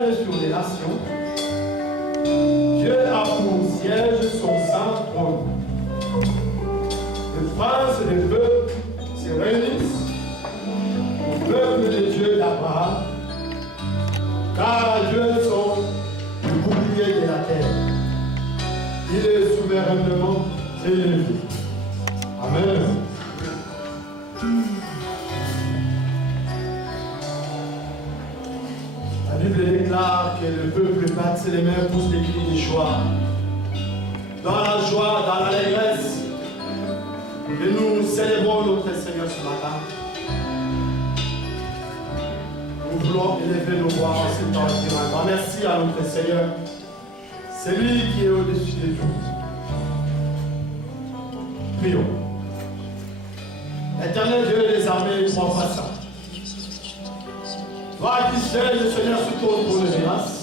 sur les nations. Dieu a pour siège son saint trône. Les princes des peuples se réunissent au peuple de Dieu d'Abraham, car Dieu est le bouclier de la terre. Il est souverainement élevé. Amen. La Bible déclare que le peuple batte les mains, pousse des cris de joie. Dans la joie, dans l'allégresse, et nous célébrons notre Seigneur ce matin. Nous voulons élever nos voix en ce temps de merci à notre Seigneur. C'est lui qui est au-dessus de tout. Prions. Éternel Dieu des armées, prends pas ça. Toi qui sais le Seigneur sous ton trône de grâce.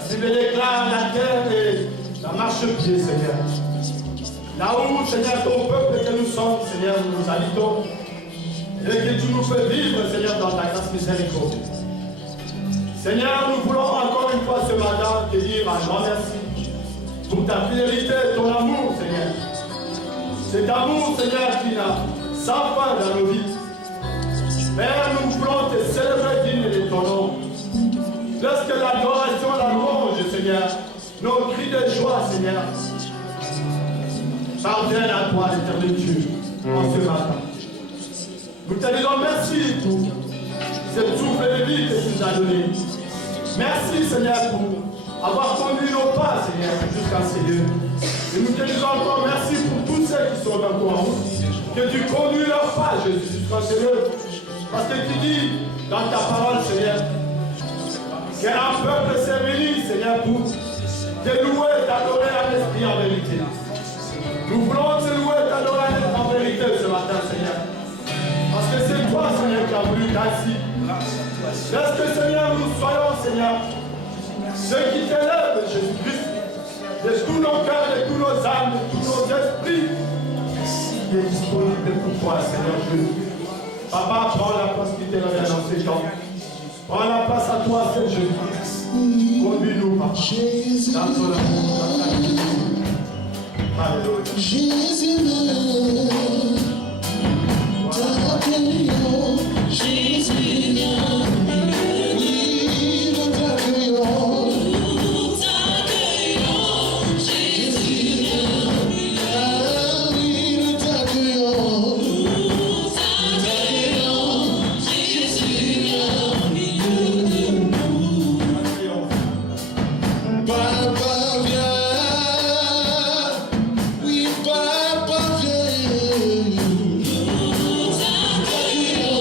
La Bible déclare la terre et la marche-pied, Seigneur. Là où, Seigneur, ton peuple que nous sommes, Seigneur, nous habitons. Et que tu nous fais vivre, Seigneur, dans ta grâce miséricorde. Seigneur, nous voulons encore une fois ce matin te dire un grand merci pour ta fidélité, ton amour, Seigneur. Cet amour, Seigneur, qui n'a sans fin dans nos vies. Père, nous voulons te célébrer digne de ton nom. Lorsque l'adoration, la louange, Seigneur, nos cris de joie, Seigneur, parviennent à toi, l'éternel Dieu, en ce matin. Nous te disons merci pour cette souffle de vie que tu nous as donné. Merci, Seigneur, pour avoir conduit nos pas, Seigneur, jusqu'à ces lieux. Et nous te disons encore merci pour tous ceux qui sont encore en route. Que tu conduis leurs pas, Jésus, jusqu'à ces lieux. Parce que tu dis dans ta parole, Seigneur, qu'un peuple s'est béni, Seigneur, pour te louer et t'adorer en esprit en vérité. Nous voulons te louer et t'adorer en vérité ce matin, Seigneur. Parce que c'est toi, Seigneur, qui as voulu ainsi. Laisse que, Seigneur, nous soyons, Seigneur, ceux qui t'élèvent, Jésus-Christ, de tous nos cœurs, de tous nos âmes, de tous nos esprits, qui est disponible pour toi, Seigneur Jésus. Papa, prends la place qui t'est revient dans ces temps. Prends la place à toi, Seigneur Jésus-Christ. Conduis-nous, Papa, dans ton amour, dans ta vie. Alléluia. Jésus, t'accueillons. Jésus, oui, nous t'accueillons. Nous t'accueillons. Jésus, oui, nous t'accueillons. Nous t'accueillons. Jésus, au milieu de nous. Papa, viens. Oui, Papa, viens. Nous t'accueillons.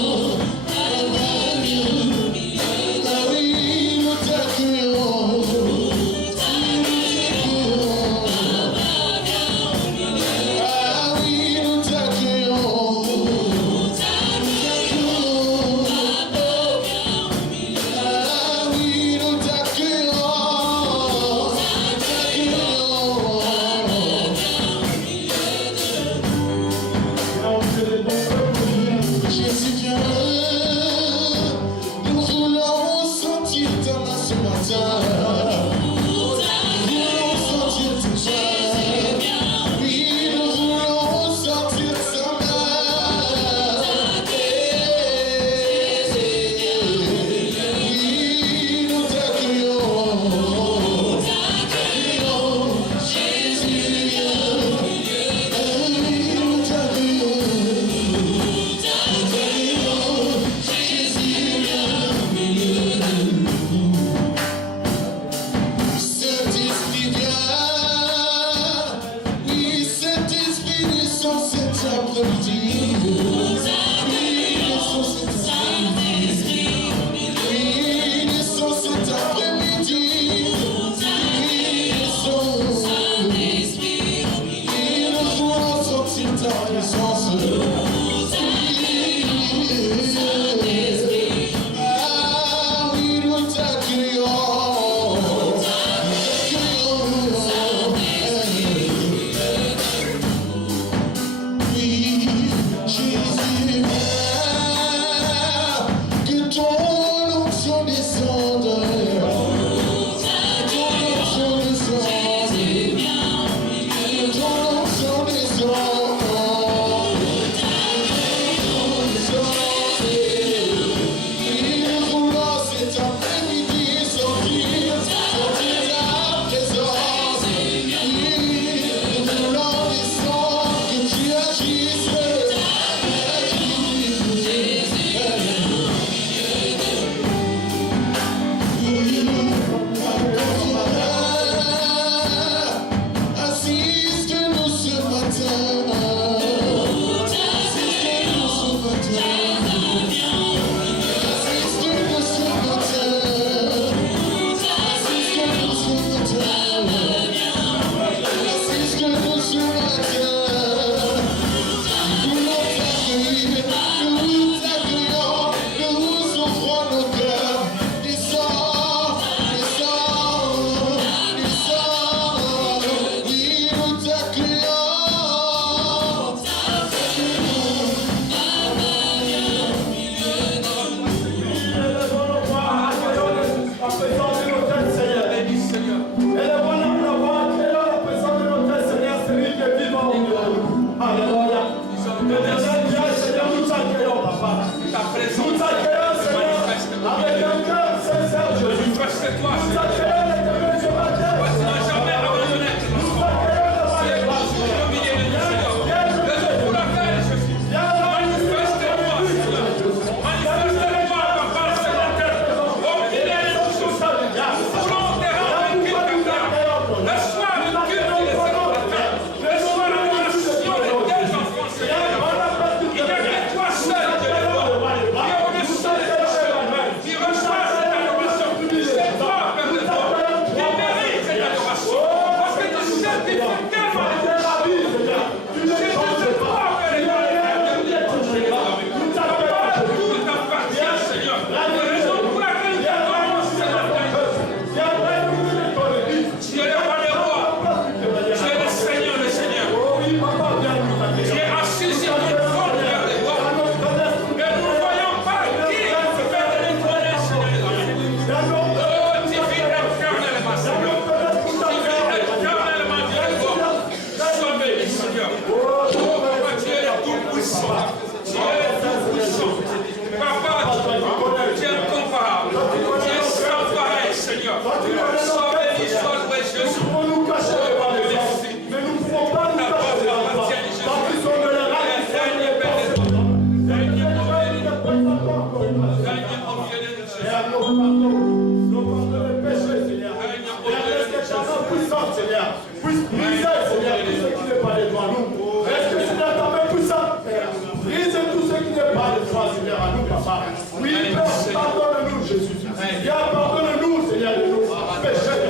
Seigneur, pardonne-nous, Seigneur, de nos péchés.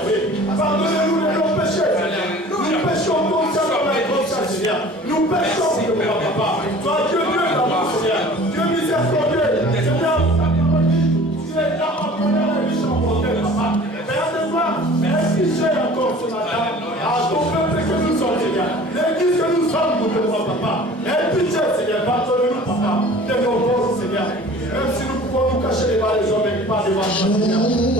Pardonne-nous de nos péchés. Nous péchons consciemment et inconsciemment, Seigneur. Nous péchons, Seigneur, papa. Toi, Dieu, Dieu d'amour, Seigneur. Dieu miséricordieux. Seigneur, tu es là en colère et méchant pour Dieu, papa. Père de toi, exigez encore ce matin à ton peuple que nous sommes, Seigneur. L'église que nous sommes, nous te devons, papa. Et pitié, Seigneur, pardonne-nous, papa, de nos fautes, Seigneur. Même si nous pouvons nous cacher devant les hommes et pas devant toi, Seigneur.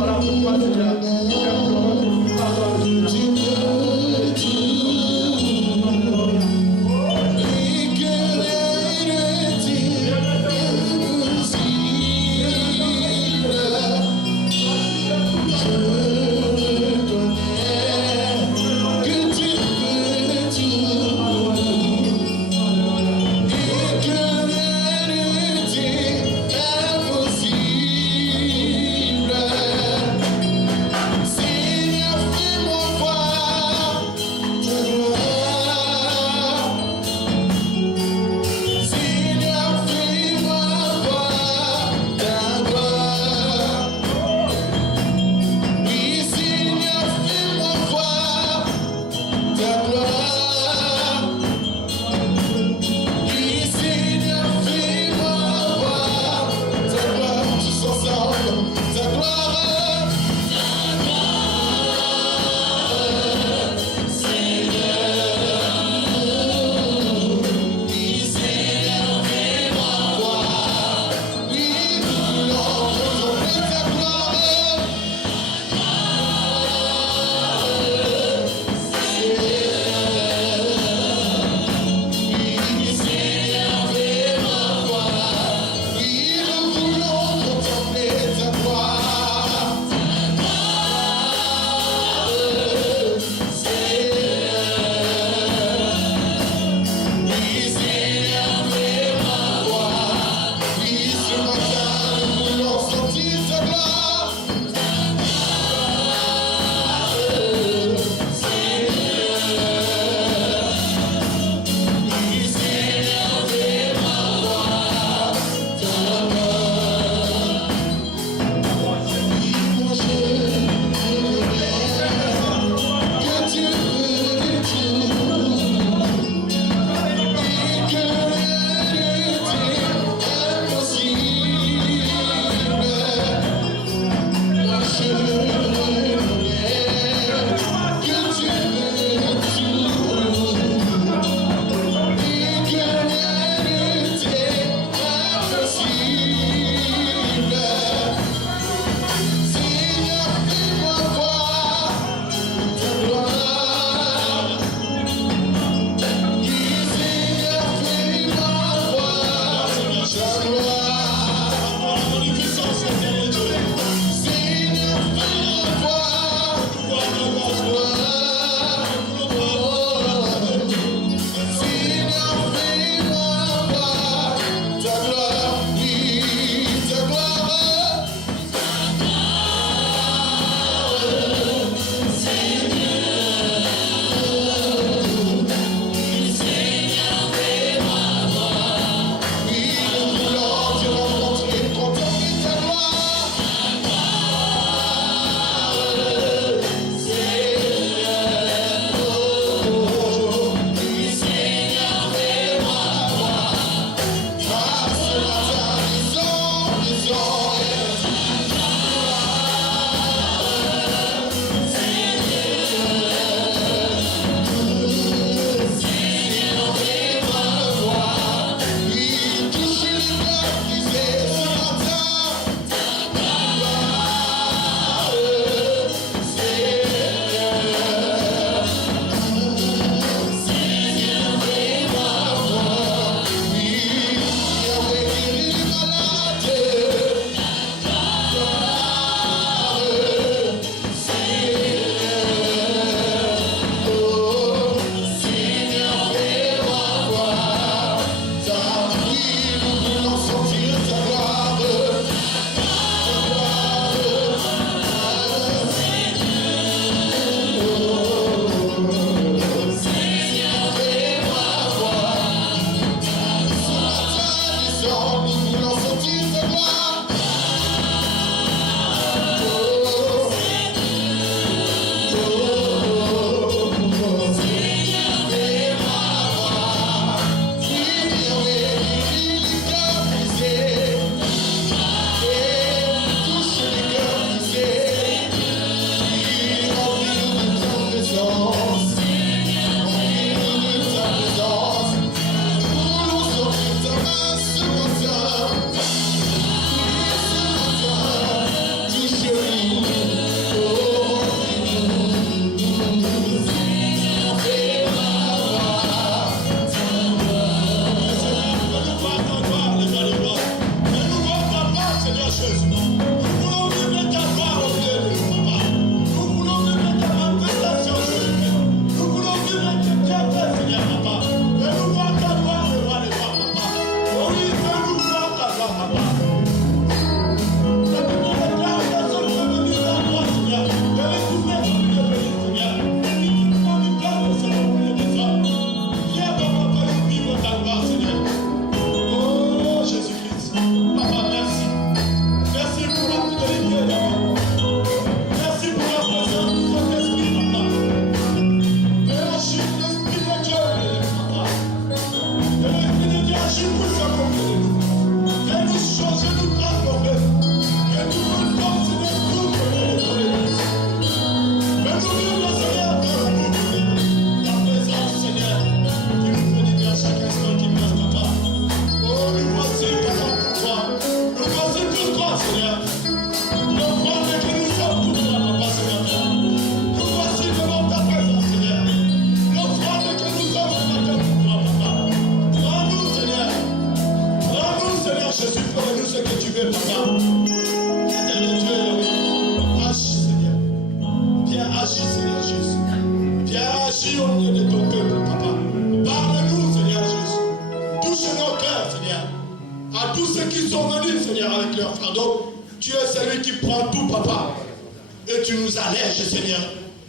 que tu nous allèges, Seigneur.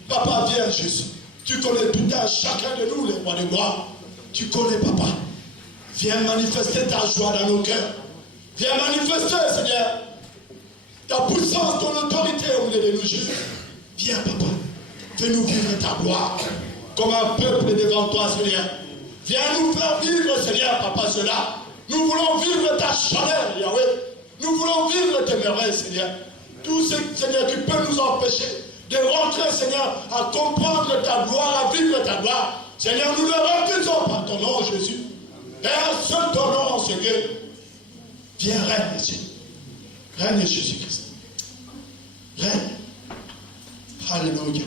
Papa, viens, Jésus. Tu connais tout un chacun de nous, les rois de gloire. Tu connais, Papa. Viens manifester ta joie dans nos cœurs. Viens manifester, Seigneur, ta puissance, ton autorité au milieu de nous, Jésus. Viens, Papa. Fais-nous vivre ta gloire comme un peuple devant toi, Seigneur. Viens nous faire vivre, Seigneur, Papa, cela. Nous voulons vivre ta chaleur, Yahweh. Nous voulons vivre tes merveilles, Seigneur. Tout ce, Seigneur, qui peut nous empêcher de rentrer, Seigneur, à comprendre ta gloire, à vivre ta gloire. Seigneur, nous le refusons par ton nom, Jésus. Père, seul ton nom, Seigneur. Viens, règne, Jésus. Règne, Jésus-Christ. Règne. Alléluia.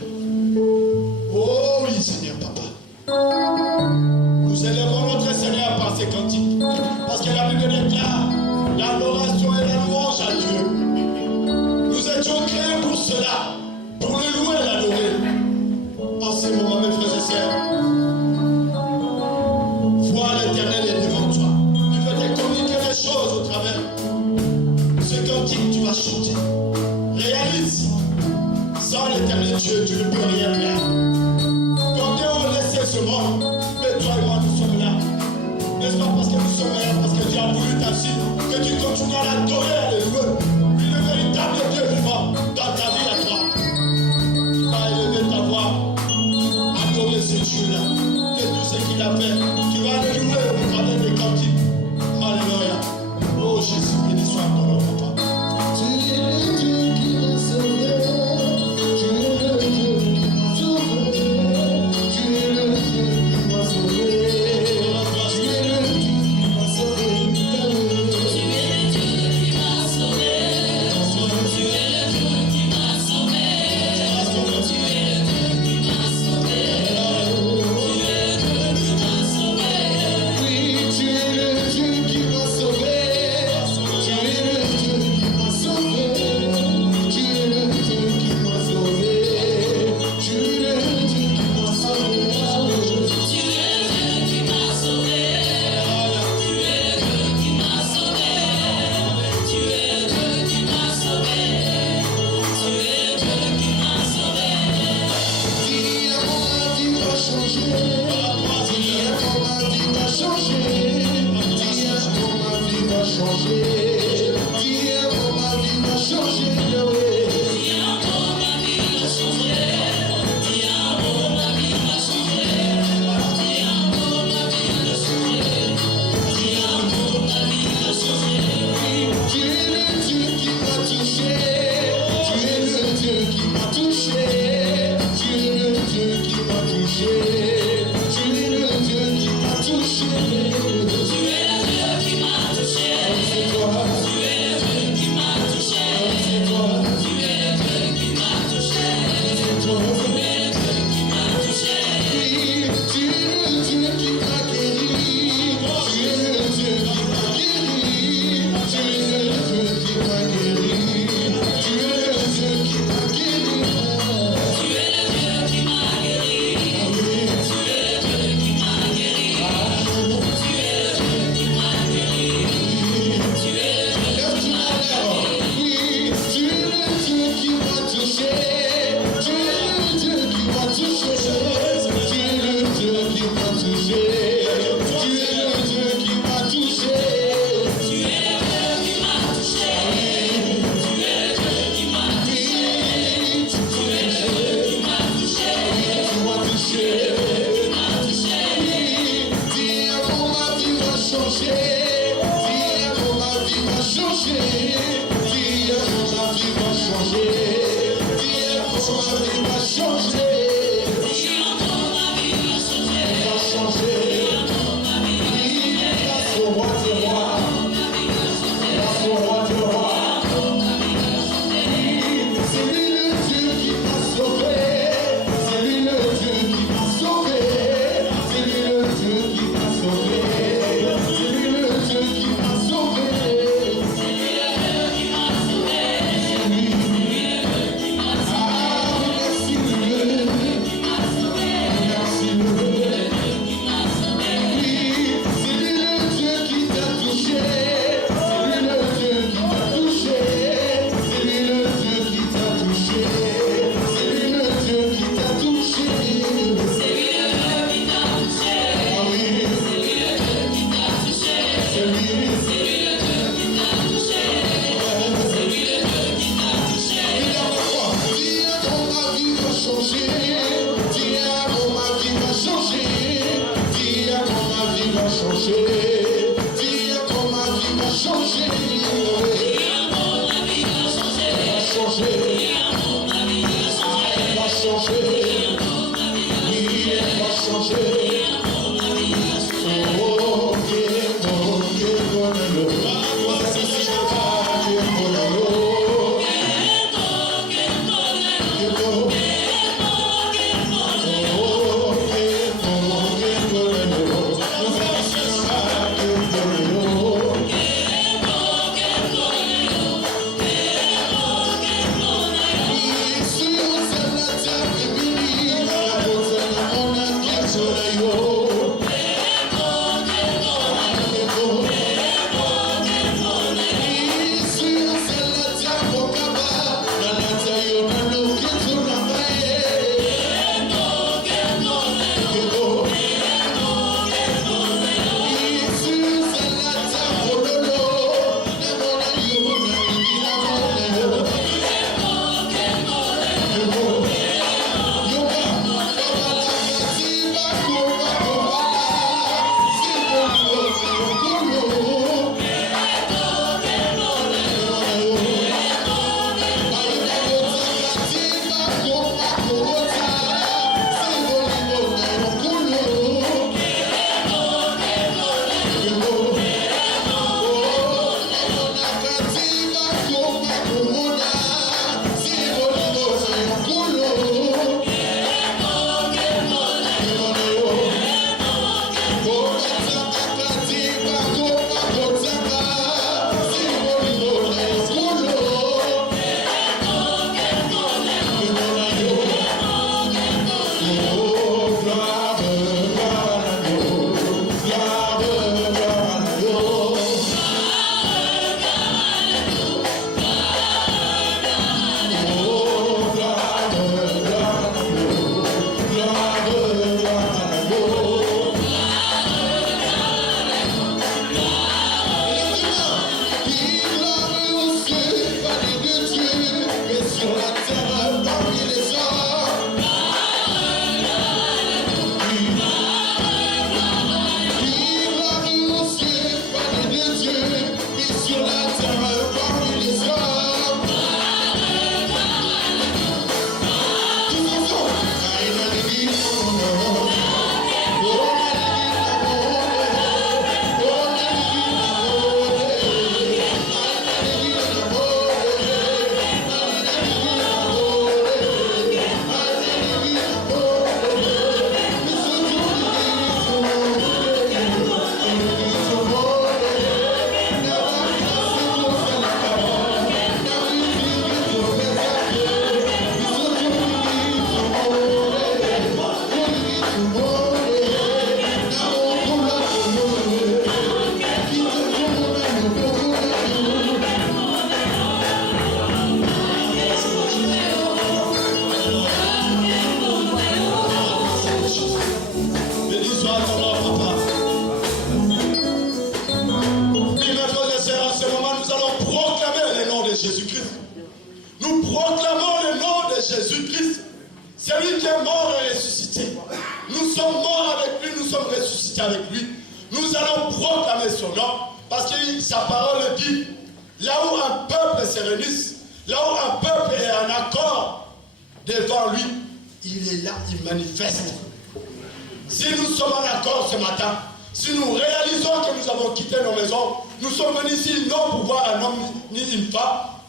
Oh oui, Seigneur, Papa. Nous élèvons notre Seigneur par ces cantiques. Parce que la Bible déclare l'adoration et la louange à Dieu. Nous étions créés pour cela, pour le louer et l'adorer. En ce moment, mes frères et sœurs, vois l'Éternel est devant toi. Il veut te communiquer les choses au travers. Ce cantique, tu vas chanter. Réalise. Sans l'Éternel Dieu, tu ne peux rien faire. Quand Dieu a laissé ce monde, mais toi et moi, nous sommes là. N'est-ce pas parce que nous sommes là, parce que Dieu a voulu ainsi, que tu continues à l'adorer, à le louer. Lui, le véritable Dieu vivant dans ta vie à toi. Tu vas élever ta voix, adorer ce Dieu-là, de tout ce qu'il a fait. Tu vas le louer au travers des cantiques. Alléluia. Oh Jésus, béni soit ton nom, Papa. Tu es le Dieu qui m'a sauvé. Tu es le Dieu qui m'a sauvé. Tu es le Dieu qui m'a sauvé. Tu es le Dieu qui m'a sauvé. Tu es le Dieu qui m'a sauvé. Tu es le Dieu qui m'a sauvé. Tu es le Dieu qui m'a sauvé. Tu es le Dieu qui m'a sauvé. Oui, tu es le Dieu qui m'a sauvé. Tu es le Dieu qui m'a sauvé. Tu es le Dieu qui m'a sauvé. Tu es le Dieu qui m'a sauvé. Tu es le Dieu qui m'a sauvé. Tu es le Dieu qui m'a sauvé. Tu es le Dieu qui m'a sauvé. Tu es le Dieu qui m'a sauvé. Dis à ma vie va changer. Dis à ma vie va changer. Dis à ma vie va changer. Dis à ma vie va changer. Dis à ma vie va changer. Dis à ma vie va changer. Dis à ma vie va changer. Dis à ma vie va changer. Tu es le Dieu qui m'a touché. Tu es le Dieu qui m'a touché. Tu es le Dieu qui m'a touché. Tu es le Dieu qui m'a touché. Tu es le Dieu qui m'a touché. C'est toi. Tu es le Dieu qui m'a touché. C'est toi. Tu es le Dieu qui m'a touché. C'est toi. Tu es le Dieu qui m'a touché. Oui, tu es le Dieu qui m'a guéri. Tu es le Dieu qui m'a guéri. Tu es le Dieu qui m'a guéri. Tu es le Dieu qui m'a guéri. Tu es le Dieu qui m'a guéri. Tu es le Dieu qui m'a guéri. Tu es le Dieu qui m'a guéri. Tu es le Dieu qui m'a guéri. Oui, tu es le Dieu qui m'a touché. Tu es le Dieu qui m'a touché. Tu es le Dieu qui m'a touché. Tu es le Dieu qui m'a touché. Tu es le Dieu qui m'a touché. Tu es le Dieu qui m'a touché. Tu es le Dieu qui m'a touché. Tu m'as touché. Tu m'as touché. Dis à ma vie va changer. Dis à ma vie va changer. Dis à ma vie va changer. Dis à ma vie va changer. Dis à ma vie va changer. Va changer. Grâce au roi des rois. Grâce au roi des rois. C'est lui le Dieu qui m'a sauvé. C'est lui le Dieu qui m'a sauvé. C'est lui le Dieu qui m'a sauvé. C'est lui le Dieu qui m'a sauvé. C'est lui le Dieu qui m'a sauvé. C'est lui. Ah, merci lui.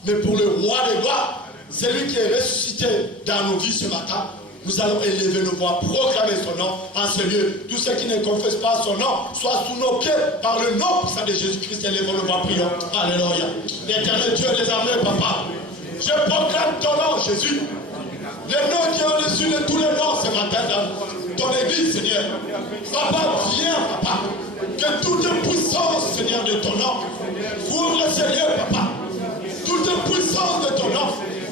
Mais pour le roi des rois, celui qui est ressuscité dans nos vies ce matin, nous allons élever nos voix, proclamer son nom en ce lieu. Tous ceux qui ne confessent pas son nom, soient sous nos pieds par le nom puissant de Jésus-Christ, élevons nos voix, prions. Alléluia. L'éternel Dieu des armées, papa, je proclame ton nom, Jésus. Le nom qui est au-dessus de tous les noms ce matin dans ton église, Seigneur. Papa, viens, papa. Que toute puissance, Seigneur, de ton nom, ouvre, Seigneur, papa. Toute puissance de ton nom,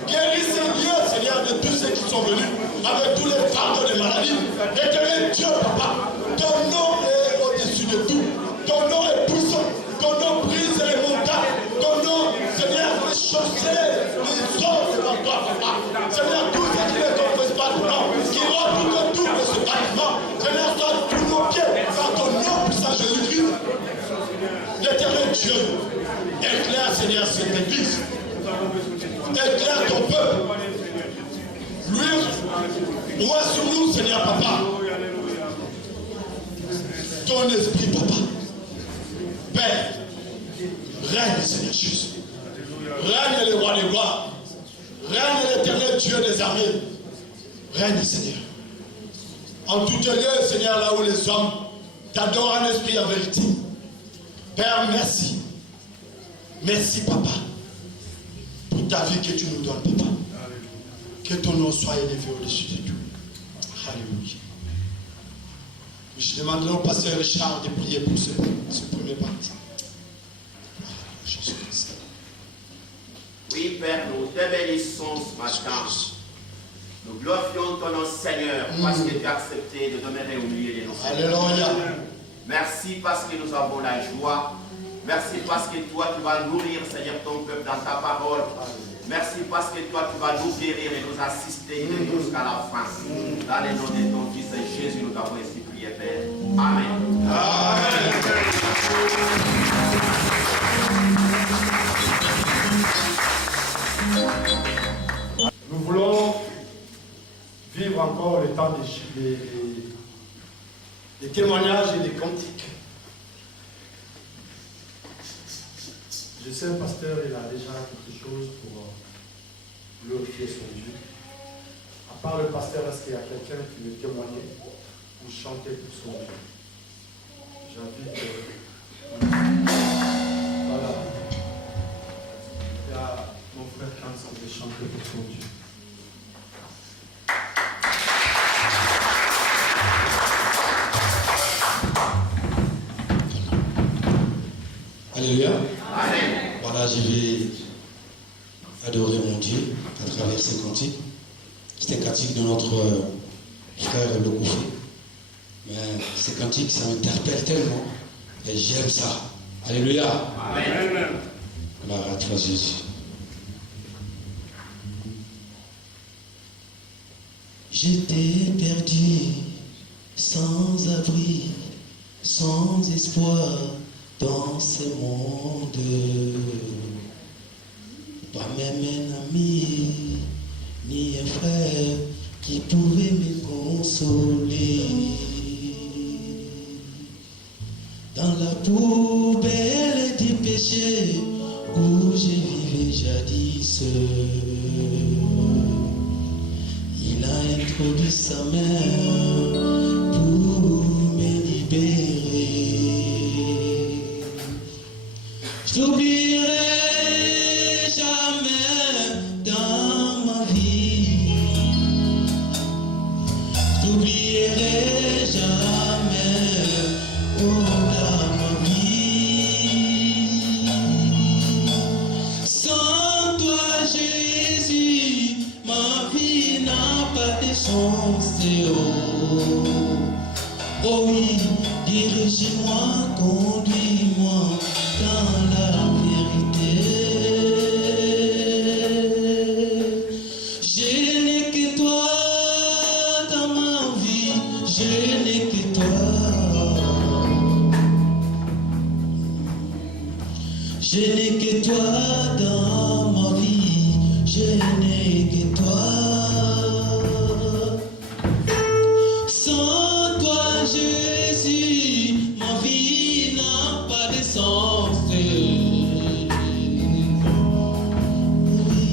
guéris ces lieux, Seigneur, de tous ceux qui sont venus avec tous les fardeaux de maladie. Éternel Dieu, papa, ton nom est au-dessus de tout. Ton nom est puissant. Ton nom brise les montagnes. Ton nom, Seigneur, fait chausser les hommes devant toi, papa. Seigneur, tous ceux qui ne confessent pas ton nom, qui rendent tout de ce bâtiment, Seigneur, sois tous nos pieds par ton nom puissant Jésus-Christ. L'éternel Dieu, éclaire, Seigneur, cette église. Éclaire ton peuple. Lui, roi sur nous, Seigneur, papa. Ton esprit, papa. Père, règne, Seigneur Jésus. Règne le roi des rois. Règne l'éternel Dieu des armées. Règne, Seigneur. En tout lieu, Seigneur, là où les hommes t'adorent en esprit en vérité. Père, merci. Merci, papa, pour ta vie que tu nous donnes, papa. Que ton nom soit élevé au-dessus de tout. Alléluia. Je demanderai au pasteur Richard de prier pour ce premier parti. Jésus-Christ. Oui, Père, nous te bénissons ce matin. Nous glorifions ton nom, Seigneur, parce que tu as accepté de demeurer au milieu de nos. Alléluia. Merci parce que nous avons la joie Merci parce que toi, tu vas nourrir, Seigneur, ton peuple dans ta parole. Merci parce que toi, tu vas nous guérir et nous assister jusqu'à la fin. Dans le nom de ton Fils Jésus, nous t'avons ainsi prié, Père. Amen. Amen. Nous voulons vivre encore le temps des témoignages et des cantiques. Je sais, le pasteur, il a déjà quelque chose pour glorifier son Dieu. À part le pasteur, est-ce qu'il y a quelqu'un qui veut témoigner ou chanter pour son Dieu? J'invite. Voilà. Il y a mon frère Kanz qui veut chanter pour son Dieu. Alléluia. Amen. Voilà, je vais adorer mon Dieu à travers ces cantiques. C'est un cantique de notre frère Le Koufé. Mais ces cantiques, ça m'interpelle tellement. Et j'aime ça. Alléluia. Amen. Gloire à toi, Jésus. J'étais perdu, sans abri, sans espoir dans ce monde. Pas même un ami, ni un frère qui pouvait me consoler. Dans la poubelle du péché où je vivais jadis, il a introduit sa main pour me libérer. Je t'oublierai jamais dans ma vie. Je t'oublierai jamais dans ma vie. Sans toi, Jésus, ma vie n'a pas de sens. Oh oui, dirige-moi, conduis-moi dans la vérité. Je n'ai que toi dans ma vie, je n'ai que toi. Je n'ai que toi dans ma vie, je n'ai que toi. Sans toi, Jésus, ma vie n'a pas de sens. Oui,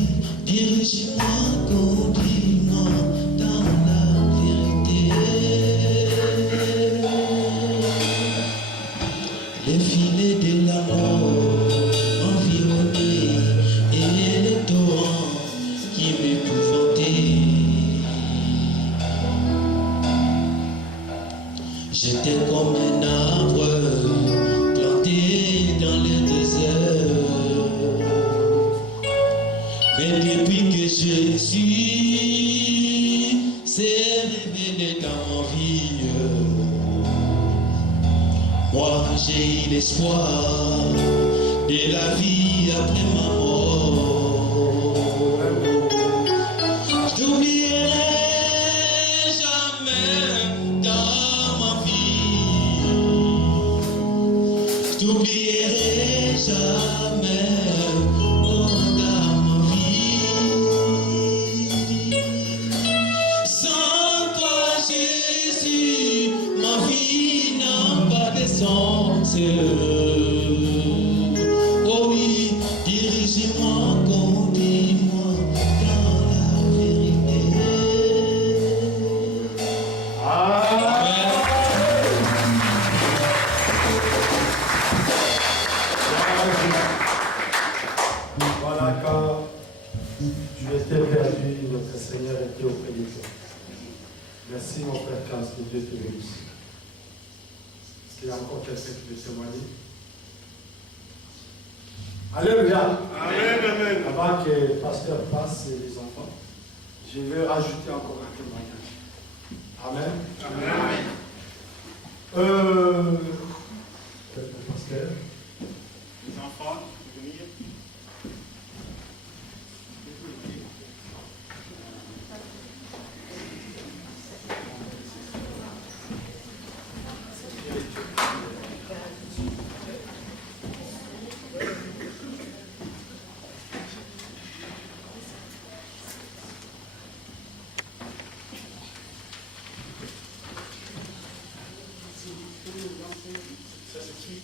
dirige-moi, conduis-moi dans la vérité. Les filets de l'amour environnés et les torrents qui m'épouvantaient. J'étais comme un arbre planté dans le désert. Mais depuis que Jésus s'est révélé dans ma vie, moi j'ai eu l'espoir de la vie après ma mort. Je t'oublierai jamais dans ma vie. Je t'oublierai jamais dans ma vie. Sans toi, Jésus, ma vie n'a pas de sens. Oh oui, dirige-moi, conduis-moi dans la vérité. Voilà, quand tu étais perdu, notre Seigneur était auprès de toi. Merci, mon frère Kanz, que Dieu te bénisse. Est-ce qu'il y a encore quelqu'un qui veut témoigner? Alléluia. Amen, amen. Avant que le pasteur passe et les enfants, je vais rajouter encore un témoignage. Amen. Amen. Le pasteur, enfants de venir. Ça s'écrit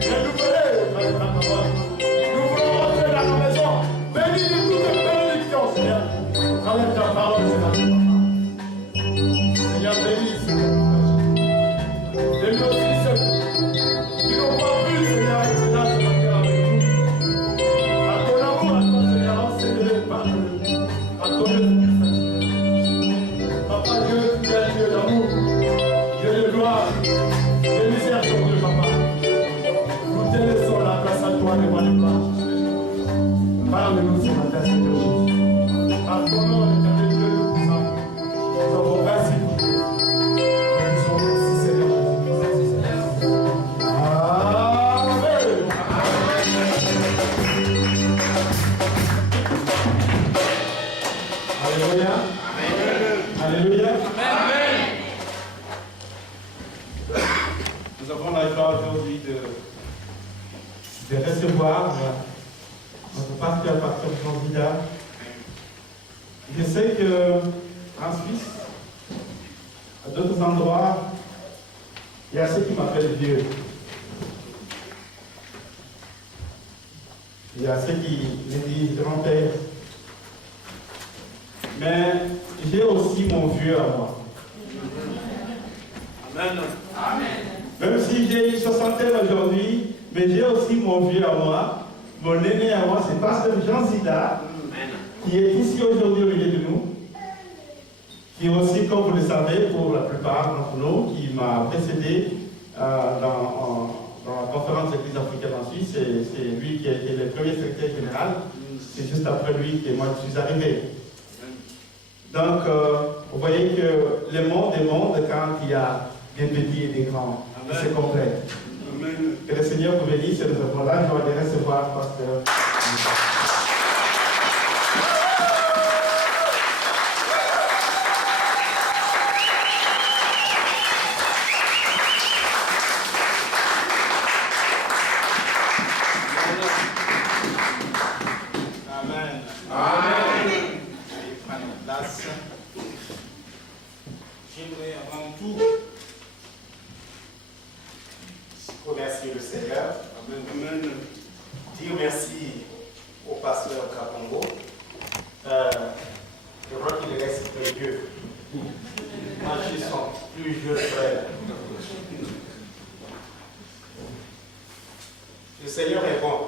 Et nous venons, ta parole. Nous voulons rentrer dans nos maisons. Bénis de toutes les bénédictions, Seigneur. Au travers de ta parole, Seigneur. Seigneur, bénis, Seigneur. Bénis aussi ceux qui n'ont pas pu, Seigneur, être là ce matin avec nous. À ton amour, à ton Seigneur, enseigne par à ton Esprit Saint. Papa Dieu, tu es un Dieu d'amour, Dieu de gloire, de miséricorde, Papa. Nous te laissons la place à toi devant les bras. Parle-nous ce matin, Seigneur Jésus. Par ton nom, l'éternel Dieu, nous sommes merci. Nous sommes merci, Seigneur Jésus. Amen. Alléluia. Alléluia. Nous avons la joie aujourd'hui de recevoir notre pasteur Jean Vida. Je sais qu'en Suisse, à d'autres endroits, il y a ceux qui m'appellent vieux. Il y a ceux qui me disent grand-père. Mais j'ai aussi mon vieux à moi. Amen. Même si j'ai une soixantaine aujourd'hui, mais j'ai aussi mon vieux à moi. Mon aîné à moi, c'est pasteur Jean Zida, qui est ici aujourd'hui au milieu de nous. Qui est aussi, comme vous le savez, pour la plupart d'entre nous, qui m'a précédé dans la conférence de l'Église africaine en Suisse. C'est lui qui a été le premier secrétaire général. C'est juste après lui que moi je suis arrivé. Donc, vous voyez que le monde est monde quand il y a des petits et des grands. C'est complet. Que le Seigneur vous bénisse et nous avons la joie de recevoir pasteur. J'aimerais avant tout remercier le Seigneur. Amen. Dire merci au pasteur Kapongo. Je crois qu'il reste très vieux. Moi, je suis son plus jeune frère. Le Seigneur est bon.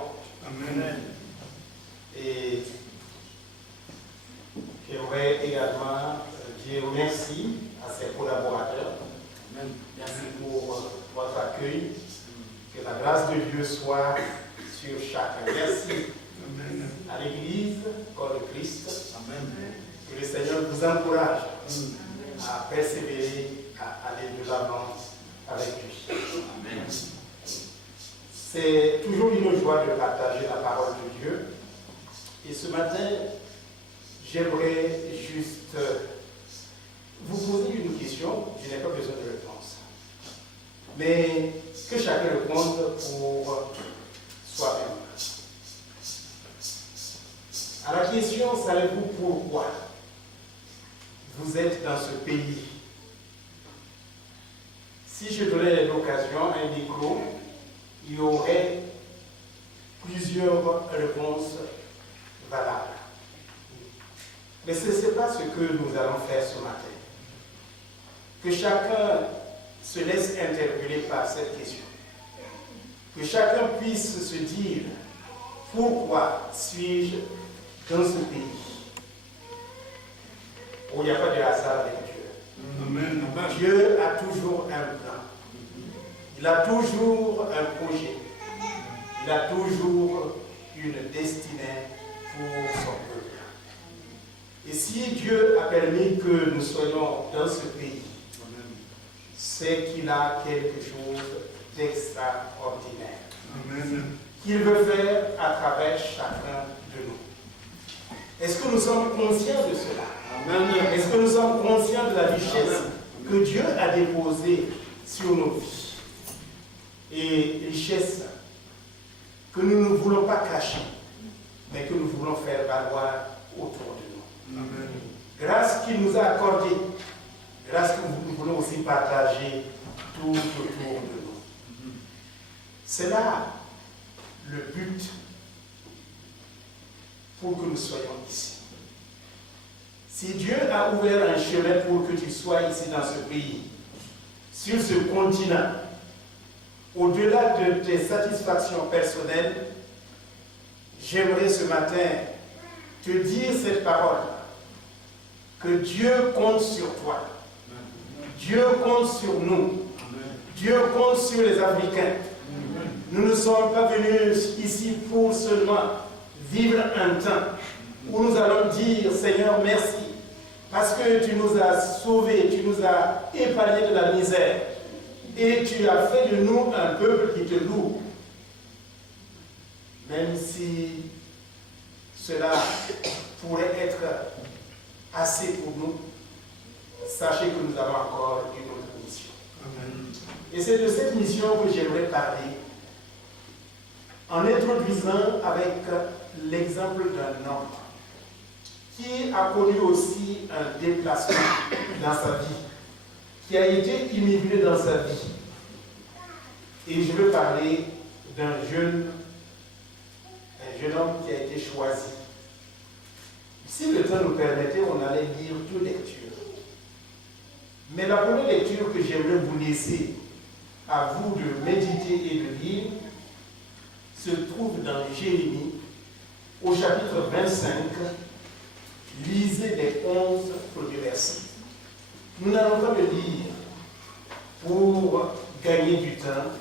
Amen. Et j'aimerais également dire merci à ses collaborateurs. Amen. Merci pour votre accueil. Que la grâce de Dieu soit sur chacun. Merci. Amen. À l'Église, corps de Christ. Amen. Que le Seigneur vous encourage à persévérer, à aller de l'avant avec lui. Amen. C'est toujours une joie de partager la parole de Dieu. Et ce matin, j'aimerais juste vous poser une question. Je n'ai pas besoin de réponse. Mais que chacun réponde pour soi-même. À la question, savez-vous pourquoi vous êtes dans ce pays? Si je donnais l'occasion, un micro, il y aurait plusieurs réponses valables. Mais ce n'est pas ce que nous allons faire ce matin. Que chacun se laisse interpeller par cette question. Que chacun puisse se dire, pourquoi suis-je dans ce pays? Où il n'y a pas de hasard avec Dieu. Amen. Dieu a toujours un plan. Il a toujours un projet. Il a toujours une destinée pour son peuple. Et si Dieu a permis que nous soyons dans ce pays, c'est qu'il a quelque chose d'extraordinaire qu'il veut faire à travers chacun de nous. Est-ce que nous sommes conscients de cela? Est-ce que nous sommes conscients de la richesse que Dieu a déposée sur nos vies? Et richesse que nous ne voulons pas cacher, mais que nous voulons faire valoir autour de nous. Grâce qu'il nous a accordée, grâce que nous voulons aussi partager tout autour de nous. C'est là le but pour que nous soyons ici. Si Dieu a ouvert un chemin pour que tu sois ici dans ce pays, sur ce continent, au-delà de tes satisfactions personnelles, j'aimerais ce matin te dire cette parole, que Dieu compte sur toi. Dieu compte sur nous. Dieu compte sur les Africains. Nous ne sommes pas venus ici pour seulement vivre un temps où nous allons dire Seigneur merci parce que tu nous as sauvés, tu nous as épargnés de la misère et tu as fait de nous un peuple qui te loue. Même si cela pourrait être assez pour nous, sachez que nous avons encore une autre mission. Et c'est de cette mission que j'aimerais parler en introduisant avec l'exemple d'un homme qui a connu aussi un déplacement dans sa vie, qui a été immigré dans sa vie. Et je veux parler d'un jeune homme qui a été choisi. Si le temps nous permettait, on allait lire toute lecture. Mais la première lecture que j'aimerais vous laisser à vous de méditer et de lire se trouve dans Jérémie, au chapitre 25, lisez les 11 premiers versets. Nous n'allons pas le lire pour gagner du temps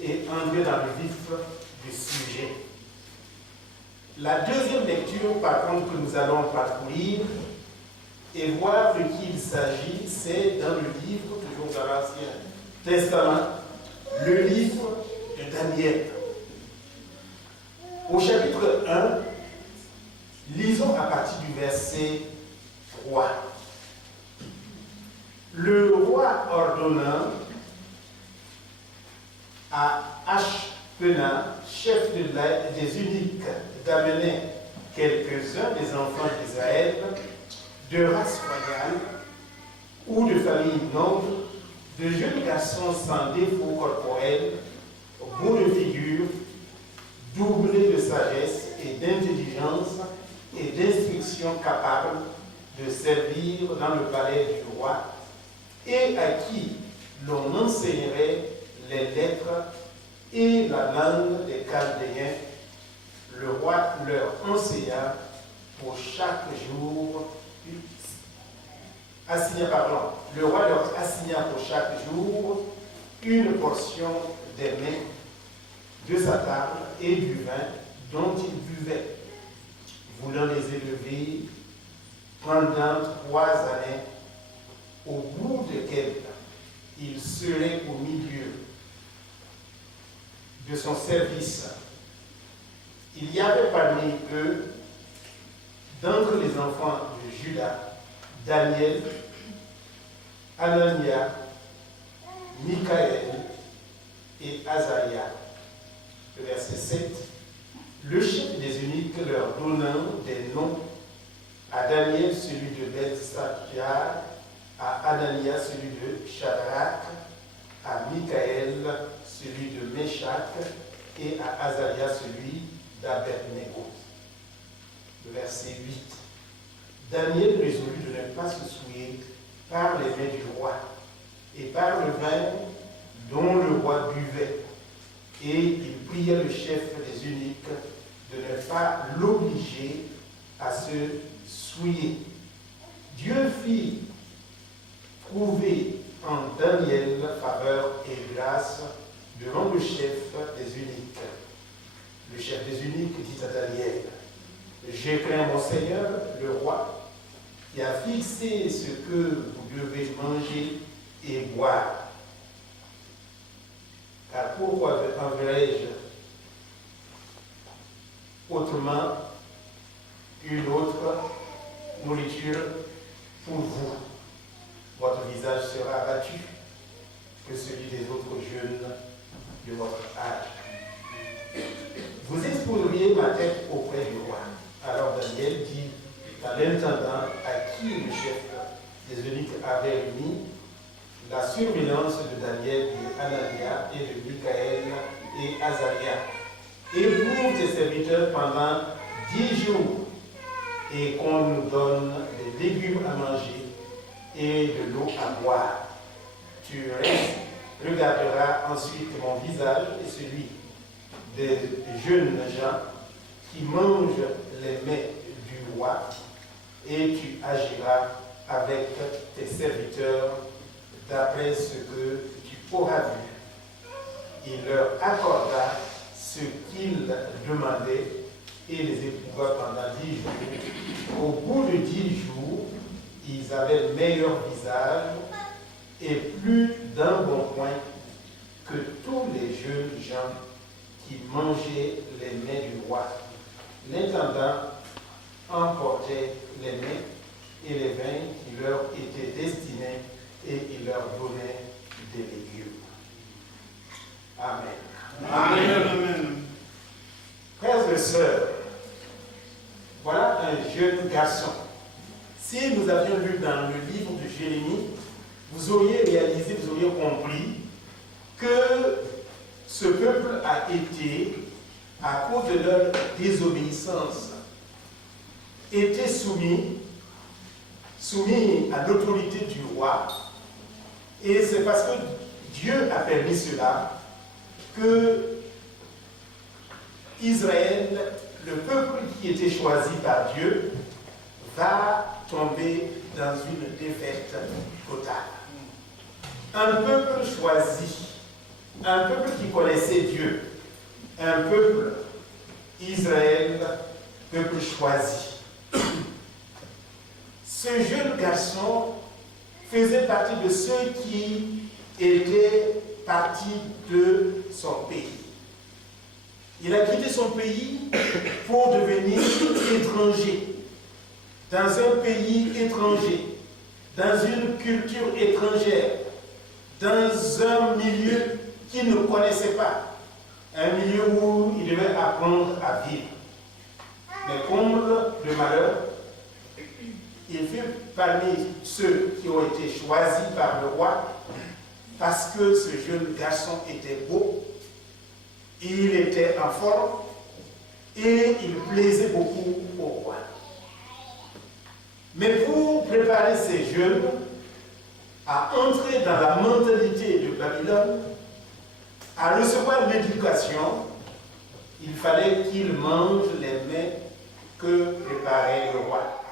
et entrer dans le vif du sujet. La deuxième lecture, par contre, que nous allons parcourir et voir de qui il s'agit, c'est dans le livre, toujours dans l'Ancien Testament, le livre de Daniel. Au chapitre 1, lisons à partir du verset 3. Le roi ordonna à Ashpenaz, chef des eunuques, d'amener quelques-uns des enfants d'Israël de race royale ou de famille noble, de jeunes garçons sans défaut corporel, beaux de figure, doublés de sagesse et d'intelligence et d'instruction capables de servir dans le palais du roi et à qui l'on enseignerait les lettres et la langue des Chaldéens. Le roi leur enseigna pour chaque jour, le roi leur assigna pour chaque jour une portion des mets de sa table et du vin dont ils buvaient, voulant les élever pendant 3 années, au bout desquelles il serait au milieu de son service. Il y avait parmi eux, d'entre les enfants de Juda, Daniel, Anania, Michaël et Azaria. Le verset 7. Le chef des eunuques leur donnant des noms, à Daniel celui de Belsajar, à Anania celui de Shadrach, à Michaël celui de Meshach et à Azaria celui d'Abednego. Le verset 8. Daniel résolut de ne pas se souiller par les mains du roi et par le vin dont le roi buvait. Et il pria le chef des eunuques de ne pas l'obliger à se souiller. Dieu fit trouver en Daniel faveur et grâce devant le chef des eunuques. Le chef des eunuques dit à Daniel: j'ai craint mon Seigneur, le roi, qui a fixé ce que vous devez manger et boire. Car pourquoi enverrai-je autrement une autre nourriture pour vous? Votre visage sera abattu que celui des autres jeunes de votre âge. Vous exposeriez ma tête auprès du roi. Alors Daniel dit à l'intendant à qui le chef des eunuques avait remis la surveillance de Daniel, de Anania et de Michaël et Azaria. Éprouve tes serviteurs pendant 10 jours et qu'on nous donne des légumes à manger et de l'eau à boire. Tu regarderas ensuite mon visage et celui des jeunes gens qui mangent les mets du roi, et tu agiras avec tes serviteurs d'après ce que tu auras vu. Il leur accorda ce qu'ils demandaient et les éprouva pendant 10 jours. Au bout de 10 jours, ils avaient le meilleur visage et plus d'un bon point que tous les jeunes gens qui mangeaient les mets du roi. L'intendant emportait les mets et les vins qui leur étaient destinés et il leur donnait des légumes. Amen. Amen. Frères et sœurs, voilà un jeune garçon. Si nous avions lu dans le livre de Jérémie, vous auriez réalisé, vous auriez compris que ce peuple a été, à cause de leur désobéissance, était soumis à l'autorité du roi. Et c'est parce que Dieu a permis cela que Israël, le peuple qui était choisi par Dieu, va tomber dans une défaite totale. Un peuple choisi, un peuple qui connaissait Dieu, un peuple, Israël, peuple choisi. Ce jeune garçon faisait partie de ceux qui étaient partis de son pays. Il a quitté son pays pour devenir étranger, dans un pays étranger, dans une culture étrangère, dans un milieu qu'il ne connaissait pas, un milieu où il devait apprendre à vivre. Mais comble de malheur, il fut parmi ceux qui ont été choisis par le roi parce que ce jeune garçon était beau, il était en forme et il plaisait beaucoup au roi. Mais pour préparer ces jeunes à entrer dans la mentalité de Babylone, à recevoir l'éducation, il fallait qu'ils mangent les mets que préparait le roi.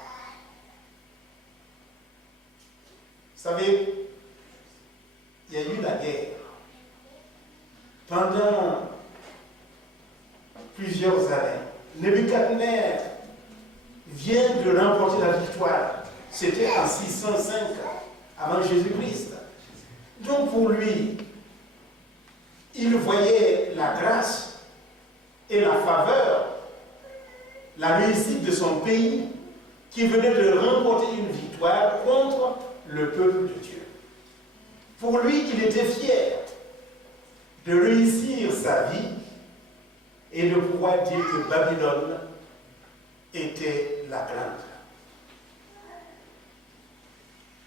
Vous savez, il y a eu la guerre. Pendant plusieurs années, Nebuchadnezzar vient de remporter la victoire. C'était en 605 avant Jésus-Christ. Donc pour lui, il voyait la grâce et la faveur, la réussite de son pays qui venait de remporter une victoire contre le peuple de Dieu. Pour lui, il était fier de réussir sa vie et de pouvoir dire que Babylone était la grande.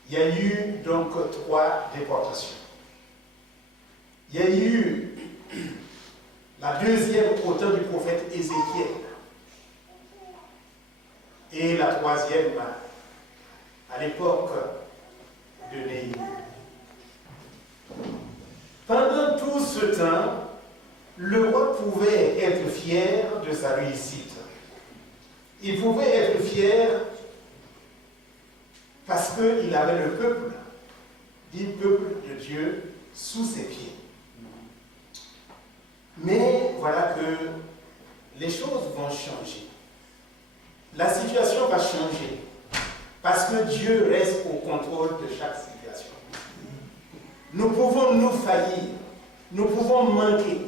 Il y a eu donc 3 déportations. Il y a eu la deuxième au temps du prophète Ézéchiel et la troisième à l'époque de Néhémie. Pendant tout ce temps, le roi pouvait être fier de sa réussite. Il pouvait être fier parce qu'il avait le peuple, dit peuple de Dieu, sous ses pieds. Mais voilà que les choses vont changer. La situation va changer parce que Dieu reste au contrôle de chaque situation. Nous pouvons nous faillir, nous pouvons manquer,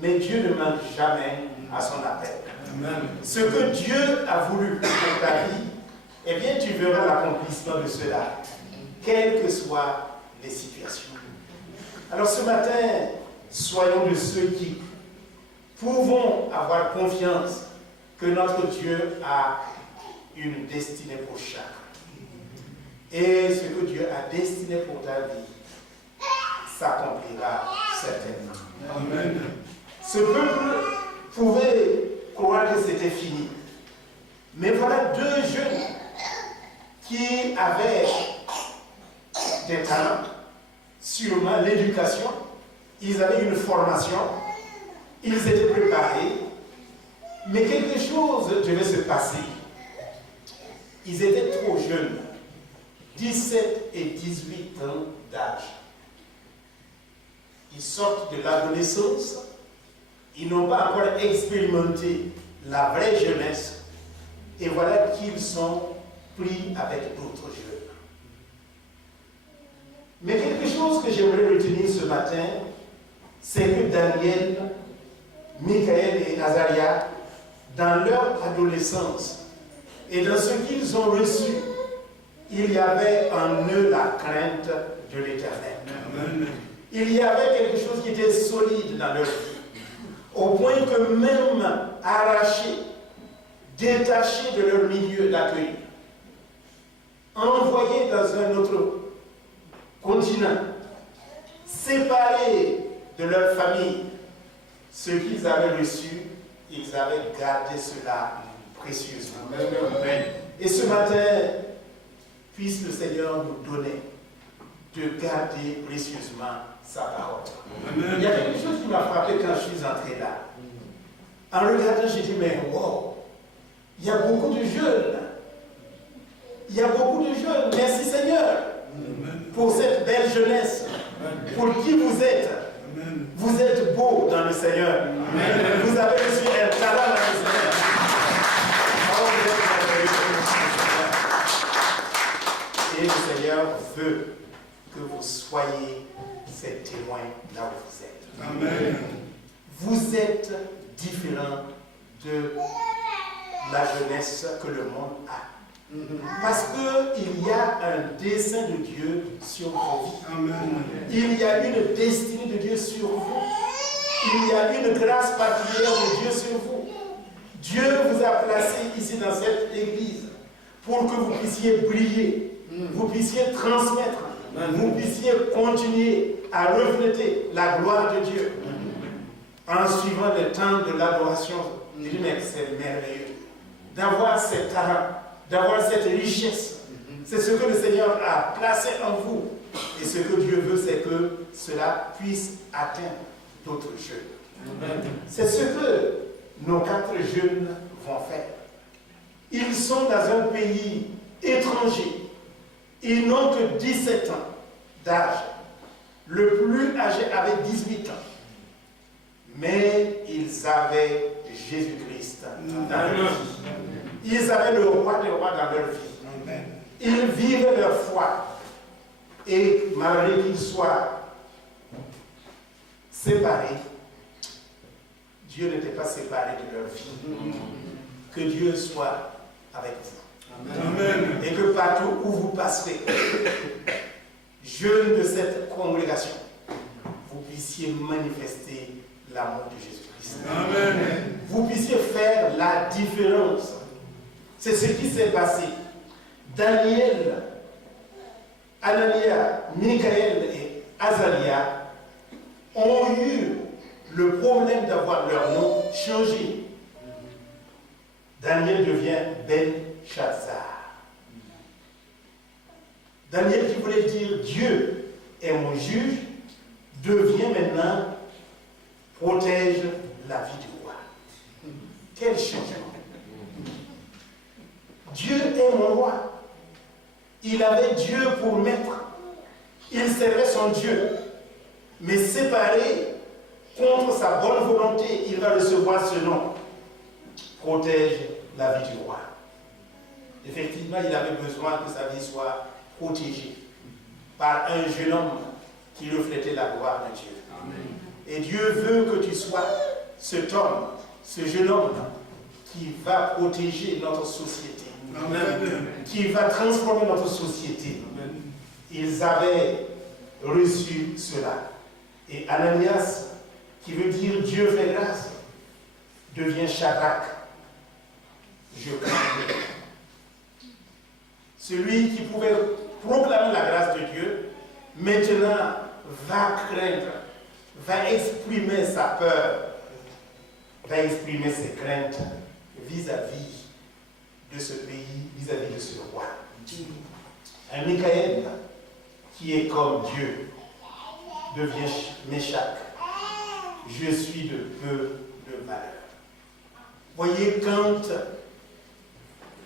mais Dieu ne manque jamais à son appel. Amen. Ce que Dieu a voulu pour ta vie, eh bien tu verras l'accomplissement de cela, quelles que soient les situations. Alors ce matin, soyons de ceux qui pouvons avoir confiance que notre Dieu a une destinée pour chacun. Et ce que Dieu a destiné pour ta vie s'accomplira certainement. Amen. Ce peuple pouvait croire que c'était fini. Mais voilà deux jeunes qui avaient des talents, sûrement l'éducation, ils avaient une formation, ils étaient préparés, mais quelque chose devait se passer. Ils étaient trop jeunes, 17 et 18 ans d'âge. Ils sortent de l'adolescence, ils n'ont pas encore expérimenté la vraie jeunesse, et voilà qu'ils sont pris avec d'autres jeunes. Mais quelque chose que j'aimerais retenir ce matin, c'est que Daniel, Michaël et Azaria, dans leur adolescence et dans ce qu'ils ont reçu, il y avait en eux la crainte de l'Éternel. Il y avait quelque chose qui était solide dans leur vie, au point que même arrachés, détachés de leur milieu d'accueil, envoyés dans un autre continent, séparés de leur famille, ce qu'ils avaient reçu, ils avaient gardé cela précieusement. Amen. Et ce matin, puisse le Seigneur nous donner de garder précieusement sa parole. Amen. Il y a quelque chose qui m'a frappé quand je suis entré là. En regardant, j'ai dit, mais wow, il y a beaucoup de jeunes. Il y a beaucoup de jeunes. Merci Seigneur pour cette belle jeunesse, pour qui vous êtes. Vous êtes beau dans le Seigneur. Amen. Vous avez reçu un talent dans le Seigneur. Oh, vous êtes merveilleux. Et le Seigneur veut que vous soyez ces témoins là où vous êtes. Amen. Vous êtes différents de la jeunesse que le monde a. Parce qu'il y a un dessein de Dieu sur vos vies. Amen. Il y a une destinée de Dieu sur vous. Il y a une grâce particulière de Dieu sur vous. Dieu vous a placé ici dans cette église pour que vous puissiez briller, vous puissiez transmettre, vous puissiez continuer à refléter la gloire de Dieu en suivant le temps de l'adoration. Je dis, mais c'est merveilleux d'avoir ces talents, d'avoir cette richesse. C'est ce que le Seigneur a placé en vous. Et ce que Dieu veut, c'est que cela puisse atteindre d'autres jeunes. C'est ce que nos 4 jeunes vont faire. Ils sont dans un pays étranger. Ils n'ont que 17 ans d'âge. Le plus âgé avait 18 ans. Mais ils avaient Jésus-Christ dans leur vie. Ils avaient le roi des rois dans leur vie. Ils vivaient leur foi. Et malgré qu'ils soient séparés, Dieu n'était pas séparé de leur vie. Que Dieu soit avec vous. Amen. Et que partout où vous passerez, jeunes de cette congrégation, vous puissiez manifester l'amour de Jésus-Christ. Amen. Vous puissiez faire la différence. C'est ce qui s'est passé. Daniel, Anania, Michaël et Azaria ont eu le problème d'avoir leur nom changé. Daniel devient Belshazzar. Daniel qui voulait dire Dieu est mon juge, devient maintenant protège la vie du roi. Quel changement! Dieu est mon roi. Il avait Dieu pour maître. Il servait son Dieu. Mais séparé contre sa bonne volonté, il va recevoir ce nom. Protège la vie du roi. Effectivement, il avait besoin que sa vie soit protégée par un jeune homme qui reflétait la gloire de Dieu. Amen. Et Dieu veut que tu sois cet homme, ce jeune homme qui va protéger notre société. Amen. Qui va transformer notre société. Amen. Ils avaient reçu cela. Et Ananias, qui veut dire Dieu fait grâce, devient Shadrach. Je crains. Celui qui pouvait proclamer la grâce de Dieu, maintenant va craindre, va exprimer sa peur va exprimer ses craintes vis-à-vis de ce pays, vis-à-vis de ce roi. Un Michaël qui est comme Dieu devient Méchak. Je suis de peu de valeur. Voyez, quand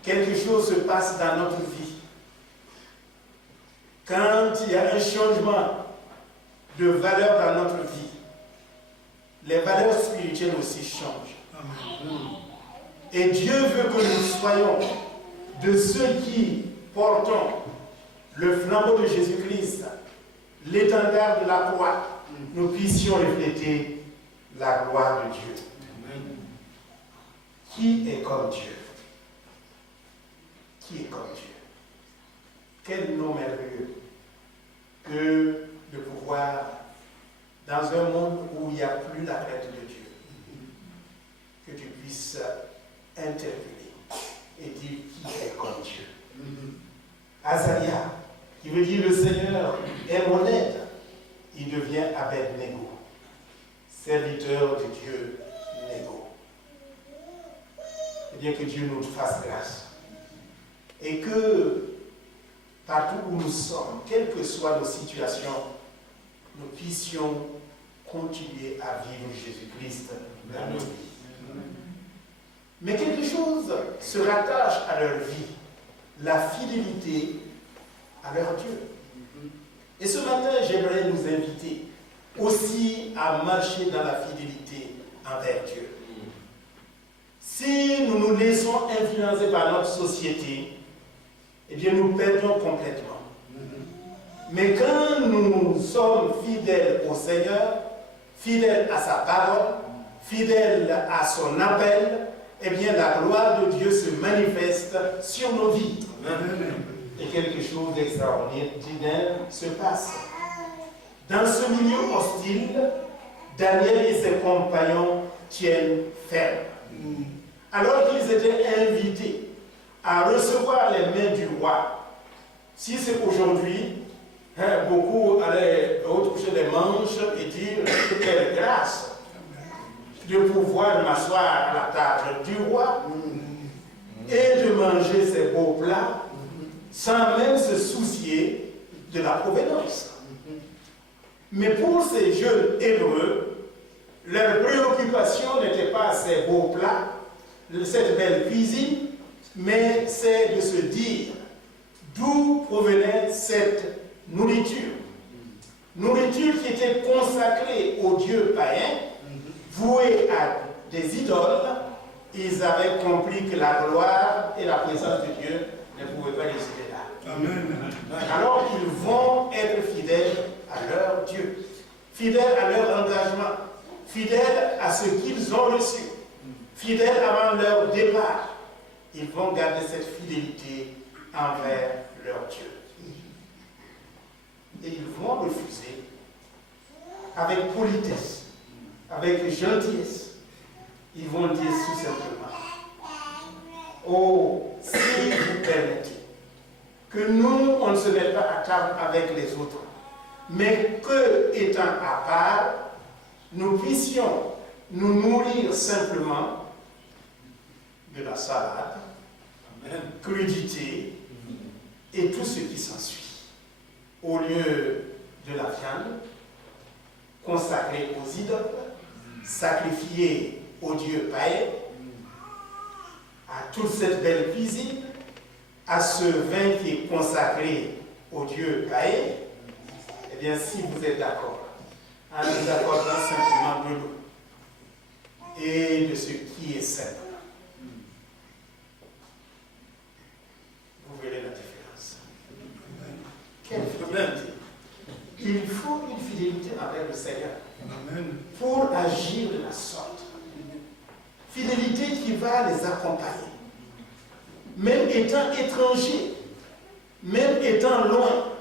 quelque chose se passe dans notre vie, quand il y a un changement de valeur dans notre vie, les valeurs spirituelles aussi changent. Et Dieu veut que nous soyons de ceux qui portons le flambeau de Jésus-Christ, l'étendard de la croix, nous puissions refléter la gloire de Dieu. Qui est comme Dieu? Qui est comme Dieu? Quel nom merveilleux que de pouvoir, dans un monde où il n'y a plus la crainte de Dieu, que tu puisses interpeller et dire qui est comme Dieu. Azaria, qui veut dire le Seigneur est mon aide, il devient Abed-Nego, serviteur de Dieu Nego. Eh bien, que Dieu nous fasse grâce. Et que partout où nous sommes, quelles que soient nos situations, nous puissions continuer à vivre Jésus-Christ dans nos vies. Mais quelque chose se rattache à leur vie, la fidélité à leur Dieu. Et ce matin, j'aimerais nous inviter aussi à marcher dans la fidélité envers Dieu. Si nous nous laissons influencer par notre société, eh bien nous perdons complètement. Mais quand nous sommes fidèles au Seigneur, fidèles à sa parole, fidèles à son appel, eh bien la gloire de Dieu se manifeste sur nos vies. Et quelque chose d'extraordinaire se passe. Dans ce milieu hostile, Daniel et ses compagnons tiennent ferme. Alors qu'ils étaient invités à recevoir les mains du roi, si c'est aujourd'hui, beaucoup allaient retroucher les manches et dire quelle grâce de pouvoir m'asseoir à la table du roi et de manger ces beaux plats sans même se soucier de la provenance. Mais pour ces jeunes Hébreux, leur préoccupation n'était pas ces beaux plats, cette belle cuisine, mais c'est de se dire d'où provenait cette nourriture. Nourriture qui était consacrée aux dieux païens, vouée à des idoles. Ils avaient compris que la gloire et la présence de Dieu ne pouvaient pas résider là. Amen. Alors ils vont être fidèles à leur Dieu, fidèles à leur engagement, fidèles à ce qu'ils ont reçu, fidèles avant leur départ. Ils vont garder cette fidélité envers leur Dieu. Et ils vont refuser avec politesse, avec gentillesse. Ils vont dire tout simplement: oh, si vous permettez que nous, on ne se mette pas à table avec les autres, mais que, étant à part, nous puissions nous nourrir simplement de la salade, crudité et tout ce qui s'ensuit, au lieu de la viande consacrée aux idoles, sacrifiée aux dieux païens, à toute cette belle cuisine, à ce vin qui est consacré aux dieux païens. Eh bien, si vous êtes d'accord, en nous accordant simplement de l'eau et de ce qui est simple, vous verrez la différence. Quelle fidélité! Il faut une fidélité envers le Seigneur pour agir de la sorte. Fidélité qui va les accompagner. Même étant étrangers, même étant loin,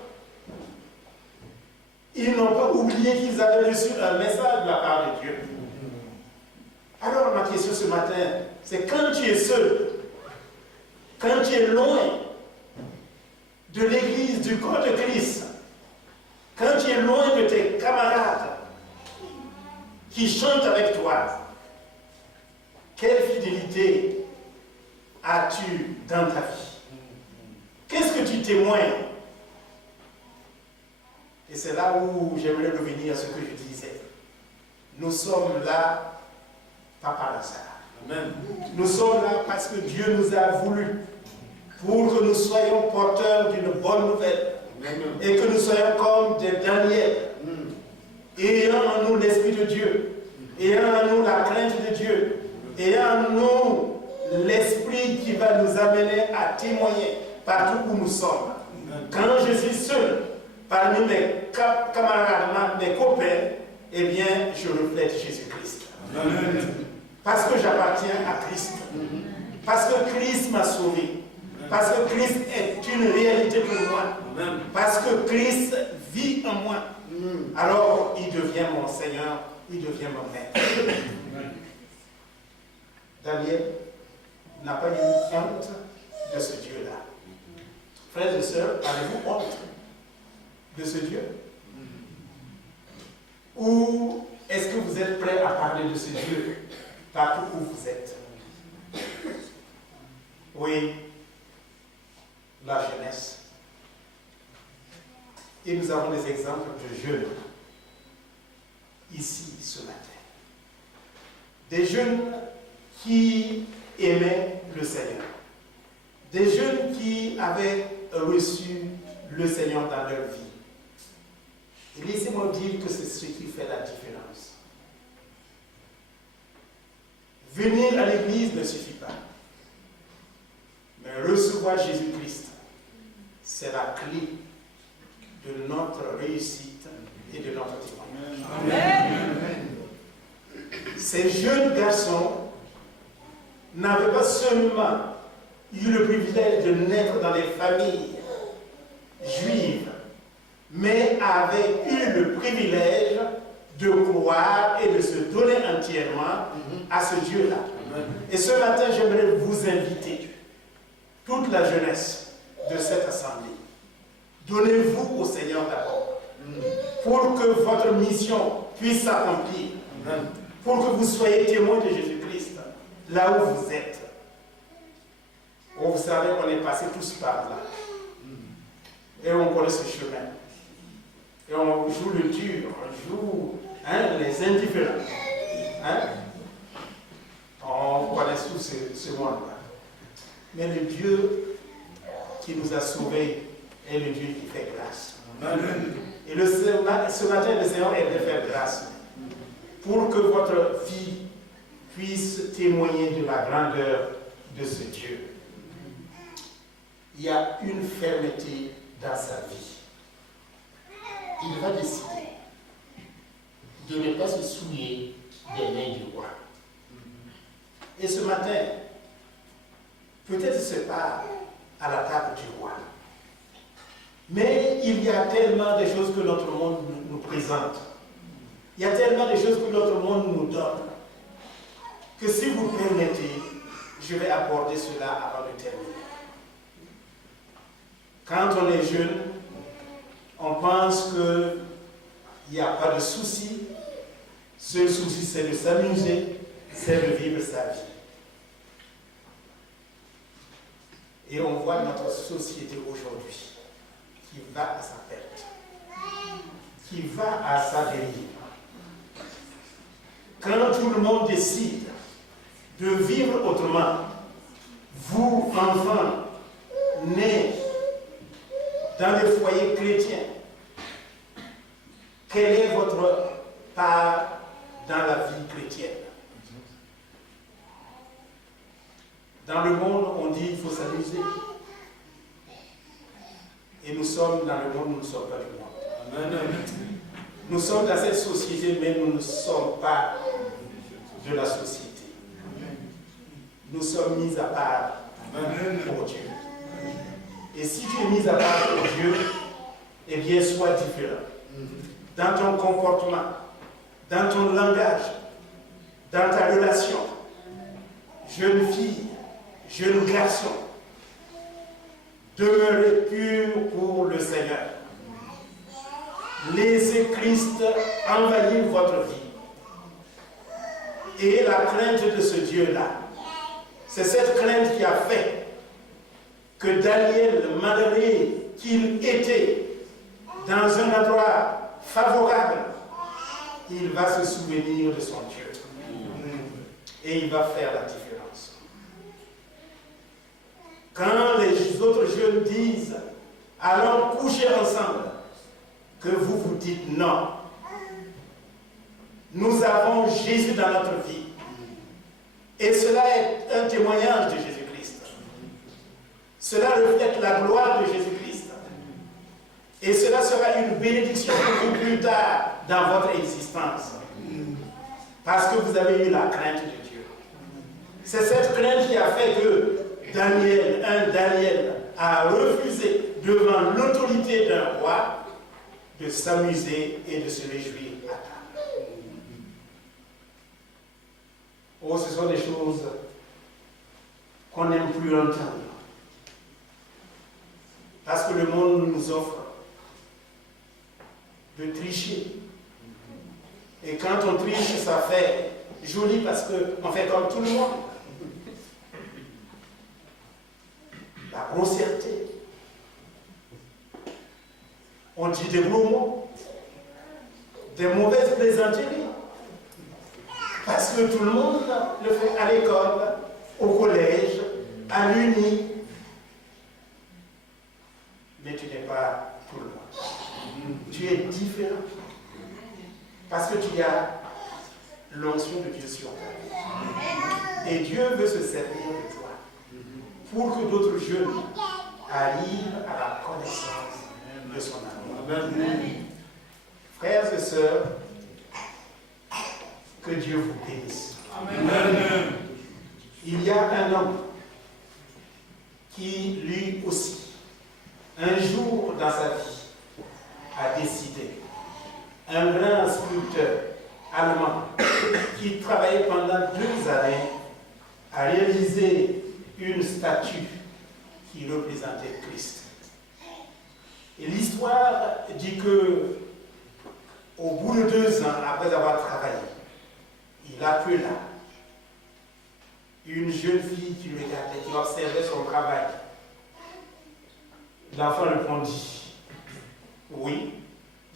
ils n'ont pas oublié qu'ils avaient reçu un message de la part de Dieu. Alors ma question ce matin, c'est quand tu es seul, quand tu es loin de l'église, du corps de Christ, quand tu es loin de tes camarades qui chantent avec toi, quelle fidélité as-tu dans ta vie? Qu'est-ce que tu témoignes? Et c'est là où j'aimerais revenir à ce que je disais. Nous sommes là, pas par hasard. Amen. Nous sommes là parce que Dieu nous a voulu pour que nous soyons porteurs d'une bonne nouvelle. Amen. Et que nous soyons comme des Daniel, ayant en nous l'Esprit de Dieu, ayant en nous la crainte de Dieu, ayant en nous l'Esprit qui va nous amener à témoigner partout où nous sommes. Quand je suis seul, parmi mes camarades, mes copains, eh bien, je reflète Jésus-Christ. Parce que j'appartiens à Christ. Parce que Christ m'a sauvé. Parce que Christ est une réalité pour moi. Parce que Christ vit en moi. Alors, il devient mon Seigneur, il devient mon maître. Daniel n'a pas eu honte de ce Dieu-là. Frères et sœurs, avez-vous honte de ce Dieu? Ou est-ce que vous êtes prêts à parler de ce Dieu partout où vous êtes? Oui, la jeunesse. Et nous avons des exemples de jeunes ici ce matin. Des jeunes qui aimaient le Seigneur. Des jeunes qui avaient reçu le Seigneur dans leur vie. Et laissez-moi dire que c'est ce qui fait la différence. Venir à l'église ne suffit pas. Mais recevoir Jésus-Christ, c'est la clé de notre réussite et de notre témoignage. Amen. Ces jeunes garçons n'avaient pas seulement eu le privilège de naître dans des familles juives, mais avaient eu le privilège de croire et de se donner entièrement à ce Dieu-là. Et ce matin, j'aimerais vous inviter, toute la jeunesse de cette assemblée, donnez-vous au Seigneur d'abord, pour que votre mission puisse s'accomplir, pour que vous soyez témoins de Jésus-Christ, là où vous êtes. Oh, vous savez, on est passé tous par là. Et on connaît ce chemin. Et on joue le dur, on joue les indifférents. On connaît tous ce monde-là. Mais le Dieu qui nous a sauvés est le Dieu qui fait grâce. Amen. Et ce matin, le Seigneur est de faire grâce pour que votre vie puisse témoigner de la grandeur de ce Dieu. Il y a une fermeté dans sa vie. Il va décider de ne pas se souiller des mains du roi. Et ce matin, peut-être il se part à la table du roi. Mais il y a tellement de choses que notre monde nous présente. Il y a tellement de choses que notre monde nous donne. Que si vous permettez, je vais aborder cela avant de terminer. Quand on est jeune, on pense qu'il n'y a pas de souci. Seul souci, c'est de s'amuser, c'est de vivre sa vie. Et on voit notre société aujourd'hui qui va à sa perte, qui va à sa dérive. Quand tout le monde décide de vivre autrement, vous, enfants, nés dans des foyers chrétiens, quelle est votre part dans la vie chrétienne? Dans le monde, on dit qu'il faut s'amuser. Et nous sommes dans le monde, nous ne sommes pas du monde. Amen. Nous sommes dans cette société, mais nous ne sommes pas de la société. Nous sommes mis à part pour Dieu. Et si tu es mis à part pour Dieu, eh bien, sois différent. Dans ton comportement, dans ton langage, dans ta relation. Jeune fille, jeune garçon, demeurez pur pour le Seigneur. Laissez Christ envahir votre vie. et la crainte de ce Dieu-là. C'est cette crainte qui a fait que Daniel, malgré qu'il était dans un endroit favorable, il va se souvenir de son Dieu. Et il va faire la différence. Quand les autres jeunes disent « allons coucher ensemble », que vous vous dites « non ». Nous avons Jésus dans notre vie. Et cela est un témoignage de Jésus-Christ. Cela reflète la gloire de Jésus-Christ. Et cela sera une bénédiction pour vous plus tard dans votre existence. Parce que vous avez eu la crainte de Dieu. C'est cette crainte qui a fait que Daniel a refusé devant l'autorité d'un roi de s'amuser et de se réjouir à table. Oh, ce sont des choses qu'on n'aime plus entendre. Parce que le monde nous offre de tricher. Et quand on triche, ça fait joli parce qu'on fait comme tout le monde. La grossièreté. On dit des gros mots, des mauvaises plaisanteries. Parce que tout le monde le fait à l'école, au collège, à l'uni. Mais tu n'es pas tout le monde. Tu es différent. Parce que tu as l'onction de Dieu sur toi. Et Dieu veut se servir de toi pour que d'autres jeunes arrivent à la connaissance de son amour. Frères et sœurs, que Dieu vous bénisse. Amen. Il y a un homme qui, lui aussi, un jour dans sa vie, a décidé, un grand sculpteur allemand qui travaillait pendant 2 années à réaliser une statue qui représentait Christ. Et l'histoire dit que, au bout de 2 ans, après avoir travaillé, il appela une jeune fille qui regardait, qui observait son travail. L'enfant répondit, « Oui,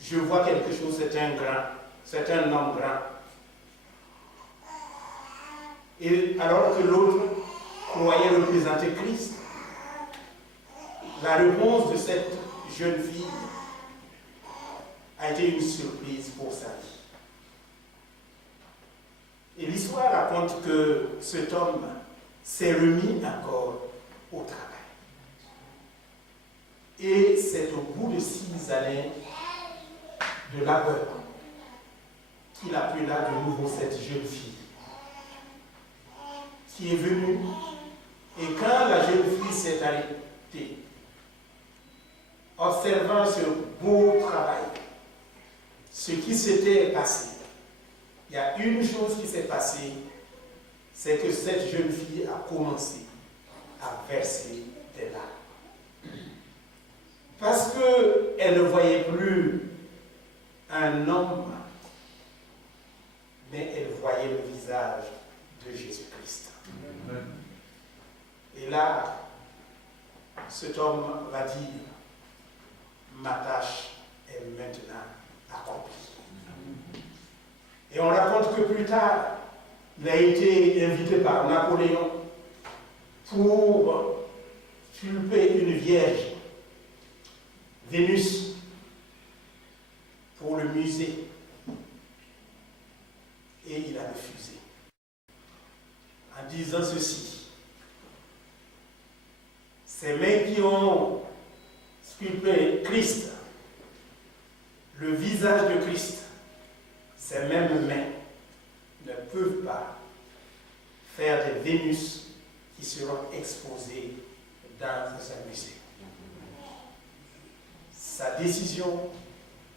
je vois quelque chose, c'est un homme grand. » Et alors que l'autre croyait représenter Christ, la réponse de cette jeune fille a été une surprise pour sa vie. Et l'histoire raconte que cet homme s'est remis encore au travail. Et c'est au bout de 6 années de labeur qu'il appela de nouveau cette jeune fille qui est venue. Et quand la jeune fille s'est arrêtée, observant ce beau travail, ce qui s'était passé, il y a une chose qui s'est passée, c'est que cette jeune fille a commencé à verser des larmes. Parce qu'elle ne voyait plus un homme, mais elle voyait le visage de Jésus-Christ. Et là, cet homme va dire, ma tâche est maintenant accomplie. Et on raconte que plus tard, il a été invité par Napoléon pour sculpter une vierge, Vénus, pour le musée. Et il a refusé. En disant ceci, ces mains qui ont sculpté Christ, le visage de Christ, ces mêmes mains ne peuvent pas faire des Vénus qui seront exposées dans un musée. Sa décision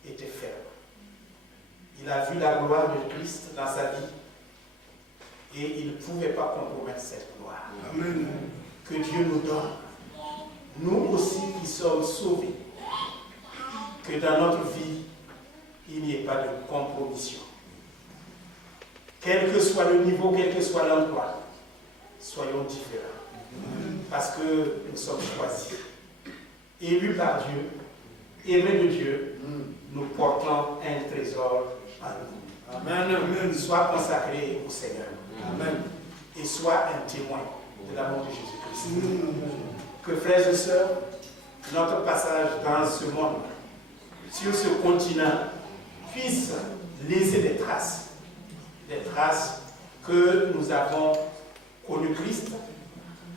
était ferme. Il a vu la gloire de Christ dans sa vie et il ne pouvait pas compromettre cette gloire. Amen. Que Dieu nous donne, nous aussi qui sommes sauvés, que dans notre vie, il n'y ait pas de compromission. Quel que soit le niveau, quel que soit l'endroit, soyons différents. Parce que nous sommes choisis, élus par Dieu, aimés de Dieu, nous portons un trésor en nous. Amen. Sois consacré au Seigneur. Amen. Et sois un témoin de l'amour de Jésus-Christ. Que frères et sœurs, notre passage dans ce monde, sur ce continent, puisse laisser des traces que nous avons connu Christ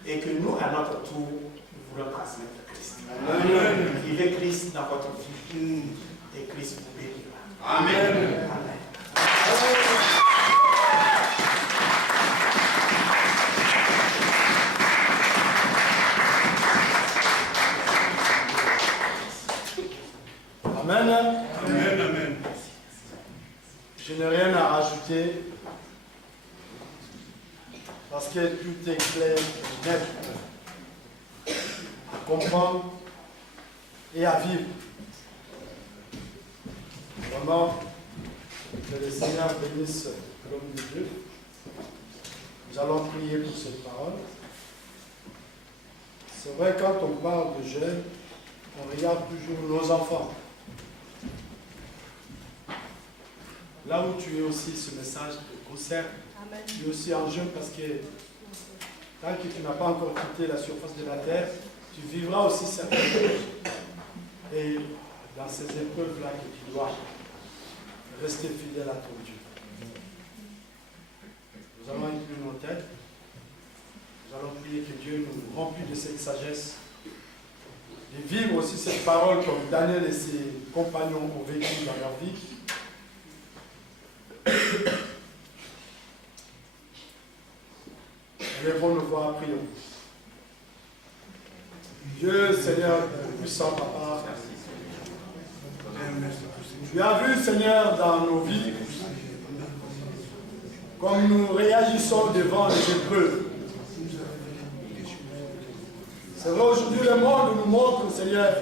et que nous, à notre tour, nous voulons transmettre Christ. Amen. Vivez Christ dans votre vie et Christ vous bénira. Amen. Amen. Amen. Amen, amen. Je n'ai rien à rajouter parce que tout est clair, net, à comprendre et à vivre. Vraiment, que le Seigneur bénisse l'homme de Dieu. Nous allons prier pour cette parole. C'est vrai, quand on parle de jeunes, on regarde toujours nos enfants. Là où tu es aussi, ce message te concerne. Tu es aussi en jeune parce que tant que tu n'as pas encore quitté la surface de la terre, tu vivras aussi certaines choses. Et dans ces épreuves-là que tu dois rester fidèle à ton Dieu. Nous allons inclure nos têtes. Nous allons prier que Dieu nous remplisse de cette sagesse, de vivre aussi cette parole comme Daniel et ses compagnons ont vécu dans leur vie. Lèvons nos voix, prions. Dieu, Seigneur, puissant Papa, tu as vu, Seigneur, dans nos vies, comme nous réagissons devant les épreuves. C'est vrai, aujourd'hui, le monde nous montre, Seigneur,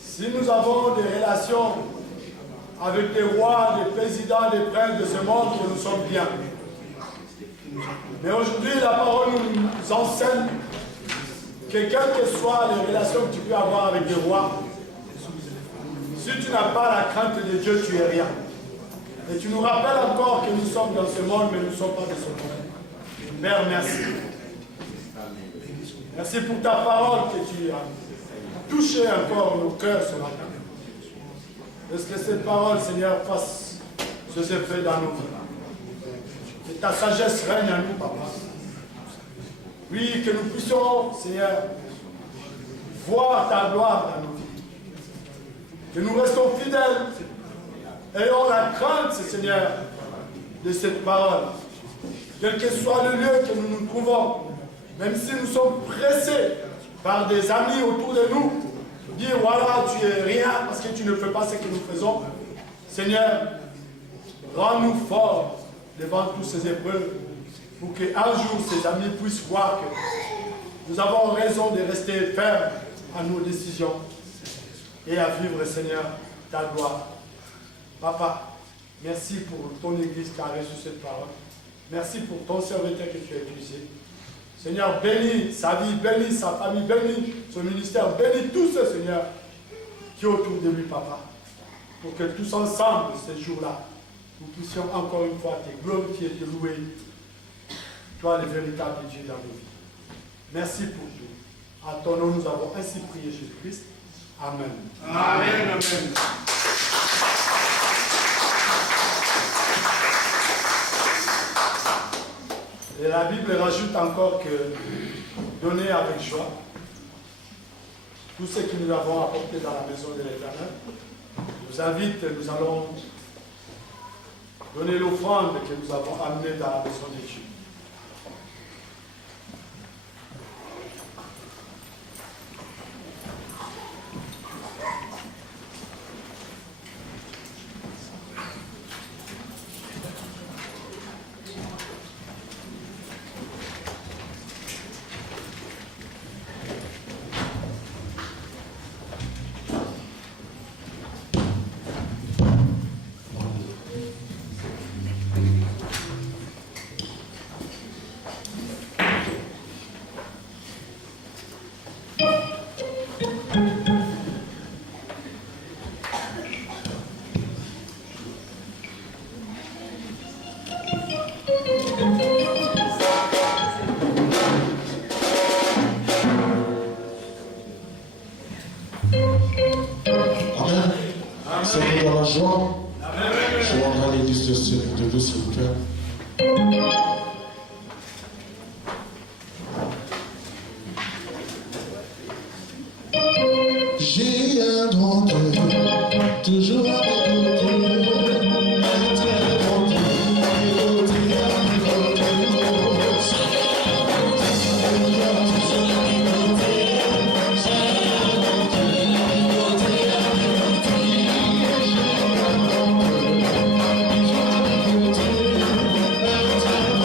si nous avons des relations avec des rois, des présidents, des princes de ce monde, que nous sommes bien. Mais aujourd'hui, la parole nous enseigne que quelles que soient les relations que tu peux avoir avec des rois, si tu n'as pas la crainte de Dieu, tu es rien. Et tu nous rappelles encore que nous sommes dans ce monde, mais nous ne sommes pas de ce monde. Père, merci. Merci pour ta parole que tu as touché encore nos cœurs ce matin. Laisse que cette parole, Seigneur, fasse ses effets dans nos vies. Que ta sagesse règne en nous, Papa. Oui, que nous puissions, Seigneur, voir ta gloire dans nos vies. Que nous restons fidèles. Ayons la crainte, Seigneur, de cette parole. Quel que soit le lieu que nous nous trouvons, même si nous sommes pressés par des amis autour de nous, dire voilà, tu es rien parce que tu ne fais pas ce que nous faisons. Seigneur, rends-nous forts devant toutes ces épreuves pour qu'un jour ces amis puissent voir que nous avons raison de rester fermes à nos décisions et à vivre, Seigneur, ta gloire. Papa, merci pour ton Église qui a reçu cette parole. Merci pour ton serviteur que tu as utilisé. Seigneur, bénis sa vie, bénis sa famille, bénis son ministère, bénis tous ceux, Seigneur, qui sont autour de lui, Papa. Pour que tous ensemble, ces jours-là, nous puissions encore une fois te glorifier, te louer. Toi, le véritable Dieu dans nos vies. Merci pour tout. À ton nom, nous avons ainsi prié Jésus-Christ. Amen. Amen, amen. Et la Bible rajoute encore que donner avec joie tout ce que nous avons apporté dans la maison de l'Éternel. Nous invite, nous allons donner l'offrande que nous avons amenée dans la maison de Dieu. présent. Je demanderai à l'église de se lever, s'il vous plaît. J'ai un grand Dieu, toujours à mes côtés. Un très grand Dieu, à mes côtés, à mes côtés. Un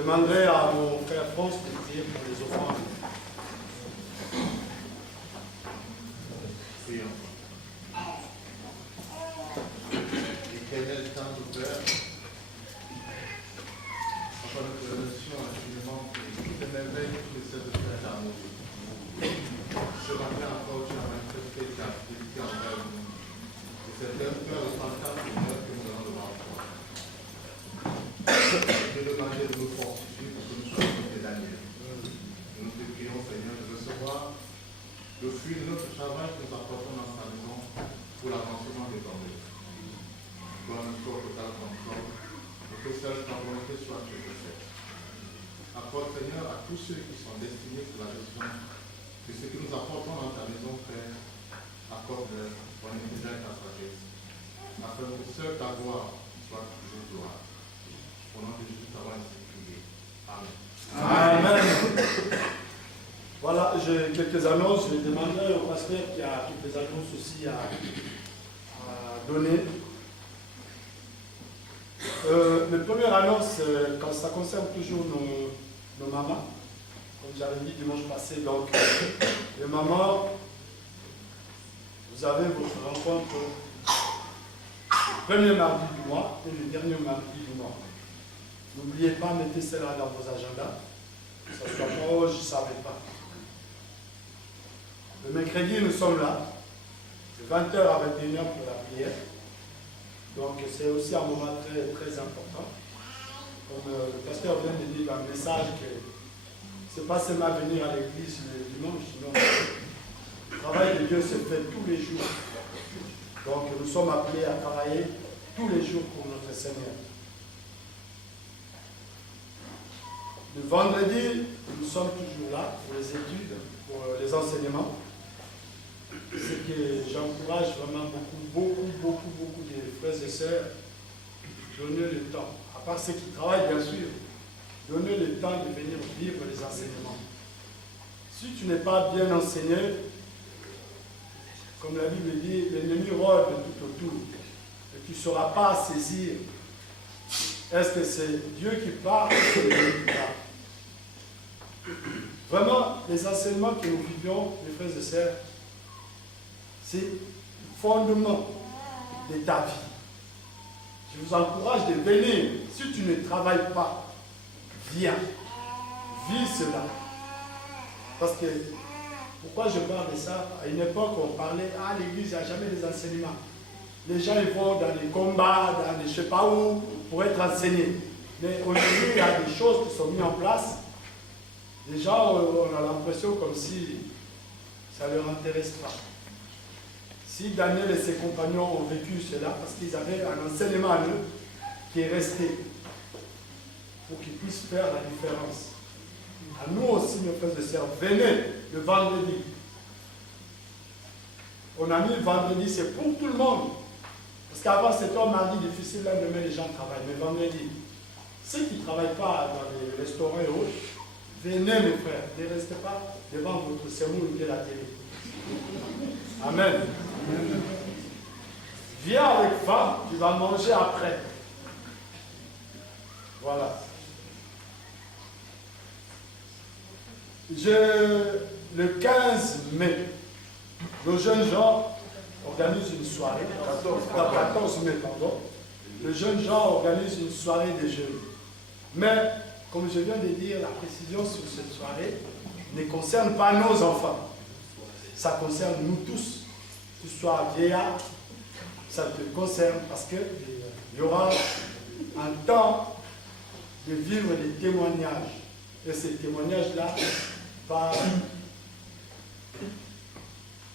demanderai à mon frère France de prier pour les offrandes. Prions. Éternel Saint-Père, encore nous te remercions infiniment pour toutes les merveilles que tu essaies de faire dans nos vies. Ce matin encore, tu as manifesté ta fidélité envers nous. Et c'est un cœur repentant, Seigneur, que nous allons devant toi. Je demandais de nous fortifier pour que nous soyons comme des Daniel. Nous te prions, Seigneur, de recevoir le fruit de notre travail que nous apportons dans ta maison pour l'avancement des tombés. Donne notre total contrôle et que seule ta volonté soit faite. Apporte, Seigneur, à tous ceux qui sont destinés sur la gestion de ce que nous apportons dans ta maison, Père, accorde ton intelligence et ta sagesse, afin que seule ta gloire soit toujours gloire. Au nom de Jésus, ta voix est priée. Amen. Amen. Voilà, j'ai quelques annonces. Je demanderai au pasteur qui a quelques annonces aussi à donner. La première annonce, quand ça concerne toujours nos mamans, comme j'avais dit dimanche passé, donc les mamans, vous avez votre rencontre le premier mardi du mois et le dernier mardi du mois. N'oubliez pas, mettez cela dans vos agendas. Ça ne soit pas, oh, je ne savais pas. Le mercredi, nous sommes là, de 20h à 21h pour la prière. Donc c'est aussi un moment très, très important. Comme le pasteur vient de dire dans le message que ce n'est pas seulement venir à l'église le dimanche, non. Le travail de Dieu se fait tous les jours. Donc nous sommes appelés à travailler tous les jours pour notre Seigneur. Le vendredi, nous sommes toujours là pour les études, pour les enseignements. C'est que j'encourage vraiment beaucoup de frères et sœurs, donner le temps, à part ceux qui travaillent bien sûr, donner le temps de venir vivre les enseignements. Si tu n'es pas bien enseigné, comme la Bible dit, l'ennemi rôde tout autour, et tu ne sauras pas saisir. Est-ce que c'est Dieu qui parle ou c'est Dieu qui parle? Vraiment, les enseignements que nous vivions, les frères et sœurs, c'est le fondement de ta vie. Je vous encourage de venir. Si tu ne travailles pas, viens. Vis cela. Parce que, pourquoi je parle de ça? À une époque, on parlait, ah, l'église, il n'y a jamais des enseignements. Les gens ils vont dans les combats, dans les je ne sais pas où, pour être enseignés. Mais aujourd'hui, il y a des choses qui sont mises en place. Les gens, on a l'impression comme si ça ne leur intéresse pas. Si Daniel et ses compagnons ont vécu cela, parce qu'ils avaient un enseignement à eux qui est resté, pour qu'ils puissent faire la différence. À nous aussi, mes frères et sœurs, venez le vendredi. On a mis le vendredi, c'est pour tout le monde. Parce qu'avant, c'était un mardi difficile, là, demain, les gens travaillent. Mais vendredi, ceux qui ne travaillent pas dans les restaurants et autres, venez, mes frères, ne restez pas devant votre sermon ou de la télé. Amen. Viens avec faim, tu vas manger après. Voilà. Le 15 mai, nos jeunes gens organisent une soirée, 14 mai, pardon. Les jeunes gens organisent une soirée des jeunes. Mais, comme je viens de dire, la précision sur cette soirée ne concerne pas nos enfants. Ça concerne nous tous. Que tu sois vieillard, ça te concerne parce qu'il y aura un temps de vivre des témoignages. Et ces témoignages-là,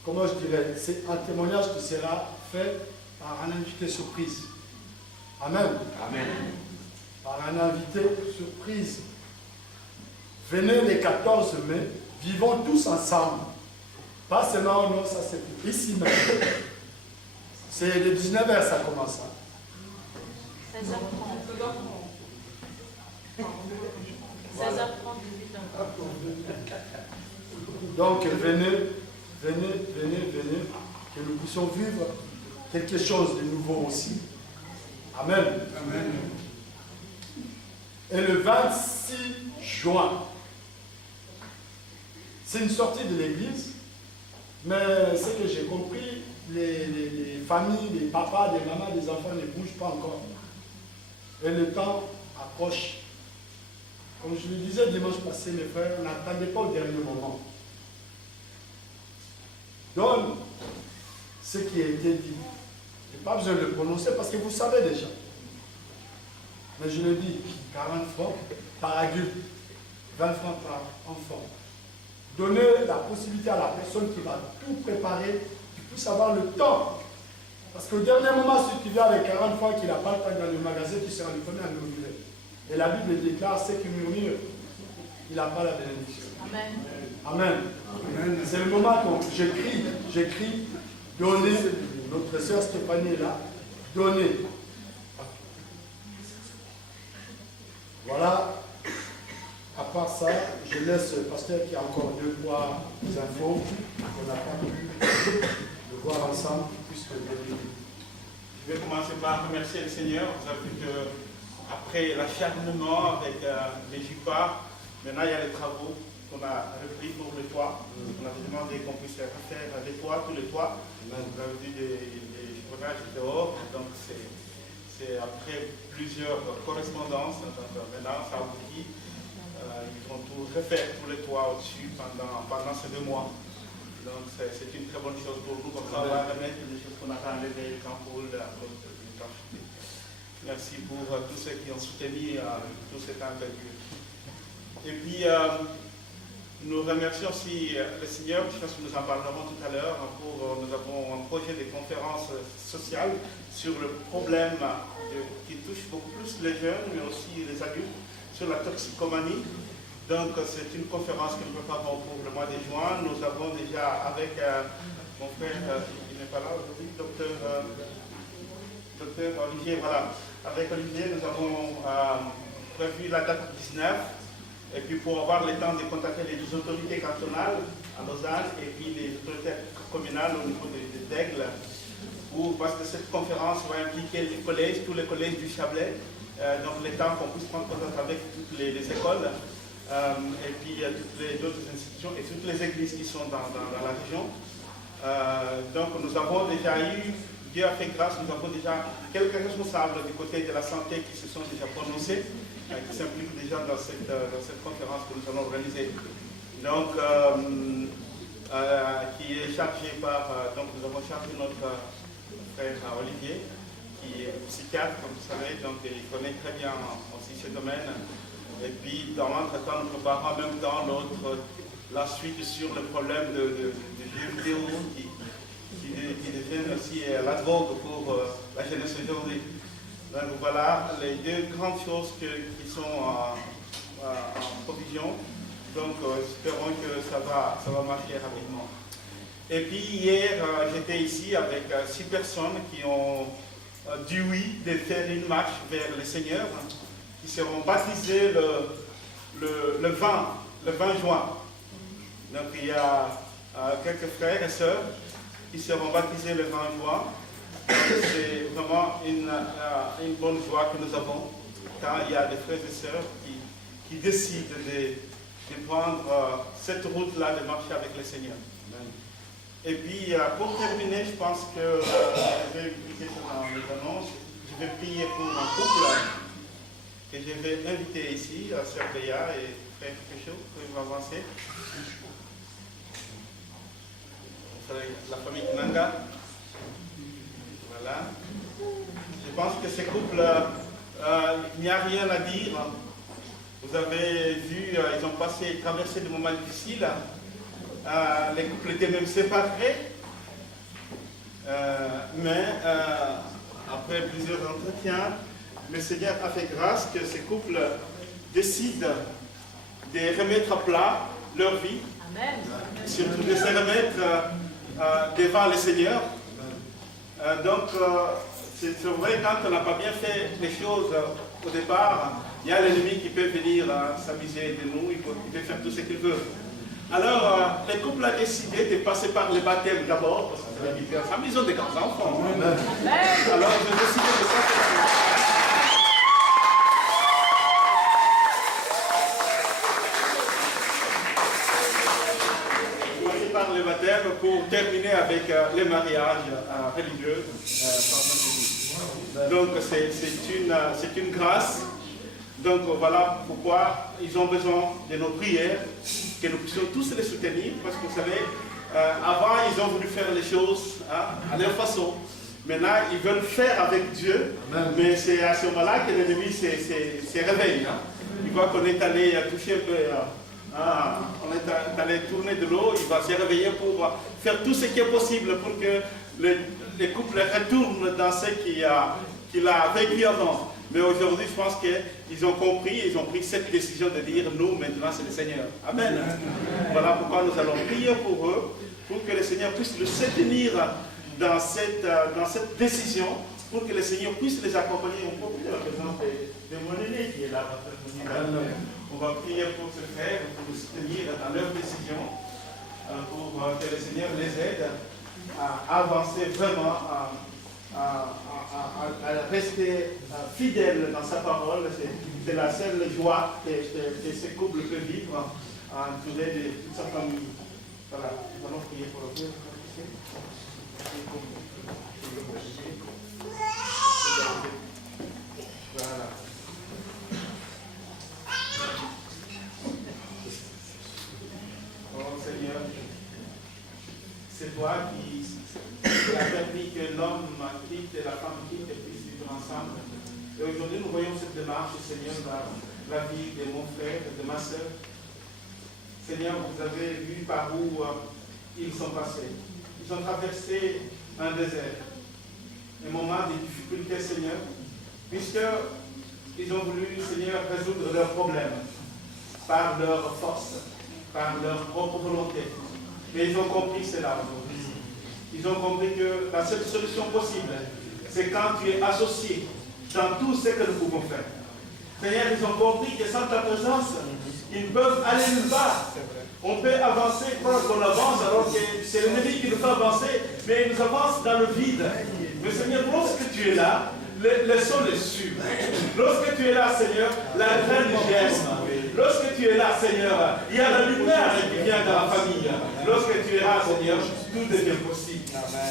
comment je dirais, c'est un témoignage qui sera fait par un invité surprise. Amen. Amen. Par un invité surprise. Venez le 14 mai, vivons tous ensemble. Pas seulement, non, ça c'est ici même. C'est de 19h ça commence. 16h30. 16h30, 18h. Donc venez, que nous puissions vivre quelque chose de nouveau aussi. Amen. Amen. Et le 26 juin, c'est une sortie de l'église, mais ce que j'ai compris, les familles, les papas, les mamans, les enfants ne bougent pas encore. Et le temps approche. Comme je le disais dimanche passé, mes frères, n'attendez pas au dernier moment. Donne ce qui a été dit. Je n'ai pas besoin de le prononcer parce que vous savez déjà. Mais je le dis, 40 francs par adulte, 20 francs par enfant. Donnez la possibilité à la personne qui va tout préparer, qui puisse avoir le temps. Parce qu'au dernier moment, si tu viens avec 40 francs qu'il n'a pas le temps dans le magasin, tu seras le premier à murmurer. Et la Bible déclare, ceux qui murmurent, il n'a pas la bénédiction. Amen. Amen. Amen. C'est le moment où j'écris, donnez, notre sœur Stéphanie est là, donnez. Voilà. À part ça, je laisse le pasteur qui a encore 2-3 infos qu'on n'a pas pu le voir ensemble, puisque je vais commencer par remercier le Seigneur. Vous avez vu qu'après l'acharnement avec les JUPA, maintenant il y a les travaux qu'on a repris pour le toit. On avait demandé qu'on puisse refaire les toits, tous les toits. Vous avez vu des chevronnages dehors, donc c'est après plusieurs correspondances. Donc, maintenant ça aboutit. Ils vont tout refaire tous les toits au-dessus pendant ces 2 mois. Donc c'est une très bonne chose pour nous. Comme ça, on va remettre les choses qu'on a enlevées, les ampoules, à cause de l'étanchéité. Merci pour tous ceux qui ont soutenu tout cet temps perdu. Et puis, nous remercions aussi le Seigneur, je pense que nous en parlerons tout à l'heure. Nous avons un projet de conférence sociale sur le problème qui touche beaucoup plus les jeunes, mais aussi les adultes, sur la toxicomanie. Donc c'est une conférence que nous préparons pour le mois de juin. Nous avons déjà avec mon frère, il n'est pas là aujourd'hui, docteur Olivier, voilà. Avec Olivier, nous avons prévu la date 19. Et puis pour avoir le temps de contacter les autorités cantonales à Lausanne et puis les autorités communales au niveau d'Aigle, parce que cette conférence va impliquer les collèges, tous les collèges du Chablais. Donc le temps qu'on puisse prendre contact avec toutes les écoles et puis toutes les autres institutions et toutes les églises qui sont dans la région. Donc nous avons déjà eu, Dieu a fait grâce, nous avons déjà quelques responsables du côté de la santé qui se sont déjà prononcés, qui s'impliquent déjà dans cette conférence que nous allons organiser. Donc qui est chargé par, donc nous avons chargé notre frère Olivier, qui est psychiatre, comme vous savez, donc il connaît très bien aussi ce domaine. Et puis, dans l'entretemps, nous préparons en même temps la suite sur le problème de jeux vidéo qui deviennent aussi la drogue pour la jeunesse aujourd'hui. Donc voilà les 2 grandes choses qui sont en provision. Donc espérons que ça va marcher rapidement. Et puis hier, j'étais ici avec 6 personnes qui ont dit oui de faire une marche vers le Seigneur, qui seront baptisés le 20 juin. Donc il y a quelques frères et sœurs qui seront baptisés le 20 juin. C'est vraiment une bonne joie que nous avons quand il y a des frères et sœurs qui décident de prendre cette route-là, de marcher avec le Seigneur. Et puis, pour terminer, je pense que je vais expliquer ça dans les annonces. Je vais prier pour un couple que je vais inviter ici, à Sœur Béa et Frère quelque chose. Pouvez-vous avancer? La famille Nanga. Voilà. Je pense que ces couples, il n'y a rien à dire. Vous avez vu, ils ont traversé des moments difficiles. Les couples étaient même séparés, mais après plusieurs entretiens, le Seigneur a fait grâce que ces couples décident de remettre à plat leur vie. Amen. Surtout de se remettre devant le Seigneur. Donc, c'est vrai, quand on n'a pas bien fait les choses au départ, il y a l'ennemi qui peut venir s'amuser de nous, il peut faire tout ce qu'il veut. Alors, le couple a décidé de passer par le baptême d'abord, parce que c'est la différence. Ils ont des grands enfants. Hein. Alors, ils ont décidé de passer. même pour terminer avec les mariages religieux. Donc c'est une grâce. Donc voilà pourquoi ils ont besoin de nos prières, que nous puissions tous les soutenir, parce que vous savez, avant ils ont voulu faire les choses à leur façon. Maintenant ils veulent faire avec Dieu, mais c'est à ce moment-là que l'ennemi s'est réveillé. Il voit qu'on est allé toucher un peu, on est allé tourner de l'eau, il va se réveiller pour faire tout ce qui est possible pour que les couples retournent dans ce qu'il a vécu avant. Mais aujourd'hui, je pense qu'ils ont compris, ils ont pris cette décision de dire, nous, maintenant, c'est le Seigneur. Amen. Voilà pourquoi nous allons prier pour eux, pour que le Seigneur puisse le soutenir dans cette décision, pour que le Seigneur puisse les accompagner. On peut prier la présence de mon aîné qui est là. On va prier pour ce frère, pour le soutenir dans leur décision, pour que le Seigneur les aide à avancer vraiment, à rester fidèle dans sa parole. C'est la seule joie que ce couple peut vivre, entouré de toute sa famille. Voilà, nous allons prier pour le frère. Voilà. Oh Seigneur, c'est toi qui a permis que l'homme quitte et la femme quitte et puissent vivre ensemble. Et aujourd'hui, nous voyons cette démarche, Seigneur, dans la vie de mon frère et de ma soeur. Seigneur, vous avez vu par où ils sont passés. Ils ont traversé un désert, un moment de difficulté, Seigneur, puisqu'ils ont voulu, Seigneur, résoudre leurs problèmes par leur force, par leur propre volonté. Mais ils ont compris cela aujourd'hui. Ils ont compris que la seule solution possible, c'est quand tu es associé dans tout ce que nous pouvons faire. Seigneur, ils ont compris que sans ta présence, ils ne peuvent aller nulle part. On peut avancer, croire qu'on avance, alors que c'est l'ennemi qui nous fait avancer, mais il nous avance dans le vide. Mais Seigneur, lorsque tu es là, le sol est sûr. Lorsque tu es là, Seigneur, la graine germe. Lorsque tu es là, Seigneur, il y a la lumière qui vient dans la famille. Lorsque tu es là, Seigneur, tout devient possible.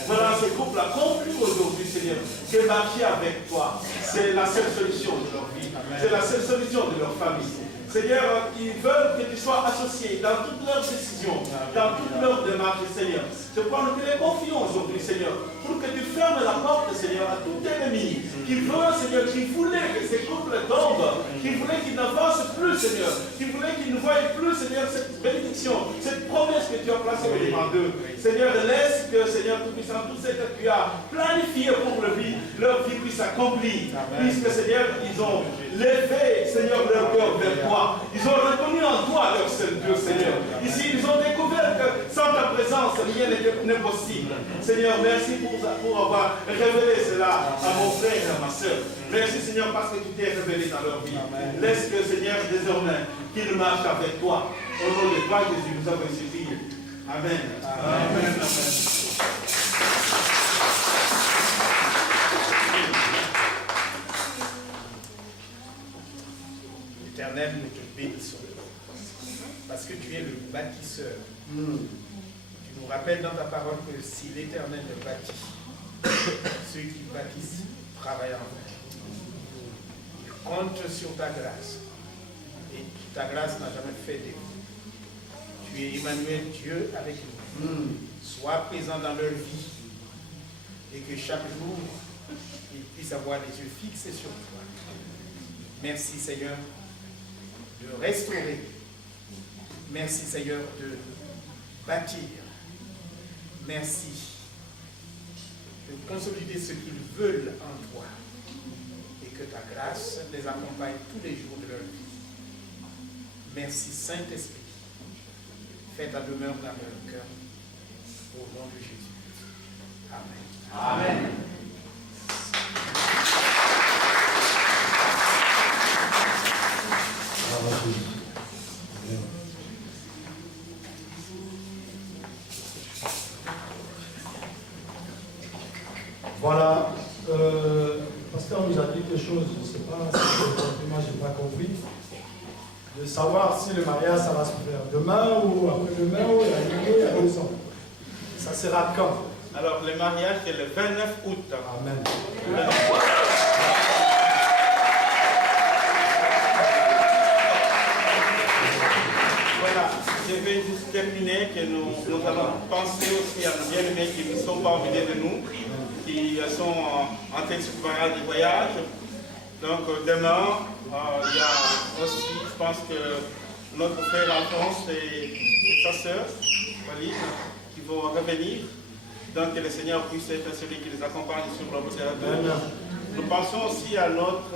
Voilà, ce couple a compris aujourd'hui, Seigneur, que marcher avec toi, c'est la seule solution de leur vie. C'est la seule solution de leur famille. Seigneur, ils veulent que tu sois associé dans toutes leurs décisions, dans toutes leurs démarches, Seigneur. Je crois que nous te les confions aujourd'hui, Seigneur, pour que tu fermes la porte, Seigneur, à tout ennemi qui veut, Seigneur, qui voulait que ces couples tombent, qui voulait qu'ils n'avancent plus, Seigneur, qui voulait qu'ils ne voient plus, Seigneur, cette bénédiction, cette promesse que tu as placée devant d'eux. Seigneur, laisse que, Seigneur Tout-Puissant, tout ce que tu as planifié pour leur vie puisse s'accomplir. Puisque, Seigneur, ils ont levé, Seigneur, leur cœur vers toi. Ils ont reconnu en toi leur seul Dieu, Seigneur. Ici, ils ont découvert que sans ta présence, rien n'est possible. Seigneur, merci pour avoir révélé cela à mon frère et à ma soeur. Merci, Seigneur, parce que tu t'es révélé dans leur vie. Laisse que, Seigneur, désormais, qu'ils marchent avec toi. Au nom de toi, Jésus, nous avons supplié. Amen. Amen. Amen. Éternel, nous te bénissons. Parce que tu es le bâtisseur. Tu nous rappelles dans ta parole que si l'Éternel ne bâtit, ceux qui bâtissent travaillent en vain. Ils comptent sur ta grâce. Et ta grâce n'a jamais fait défaut. Tu es Emmanuel, Dieu avec nous. Sois présent dans leur vie. Et que chaque jour, ils puissent avoir les yeux fixés sur toi. Merci, Seigneur, de restaurer. Merci, Seigneur, de bâtir. Merci de consolider ce qu'ils veulent en toi. Et que ta grâce les accompagne tous les jours de leur vie. Merci, Saint-Esprit. Fais ta demeure dans leur cœur. Au nom de Jésus. Amen. Amen. Voilà, pasteur nous a dit quelque chose, je ne sais pas si moi je n'ai pas compris, de savoir si le mariage ça va se faire demain ou après-demain ou il y a 2 ans. Ça sera quand? Alors, le mariage, c'est le 29 août. Amen. Voilà, je vais juste terminer que nous allons penser aussi à nos bien-aimés qui ne sont pas au milieu de nous, qui sont en train de se préparer du voyage. Donc demain, il y a aussi, je pense que notre frère Alphonse et sa sœur, Walid, qui vont revenir. Donc que le Seigneur puisse être celui qui les accompagne sur leur territoire. Nous pensons aussi à notre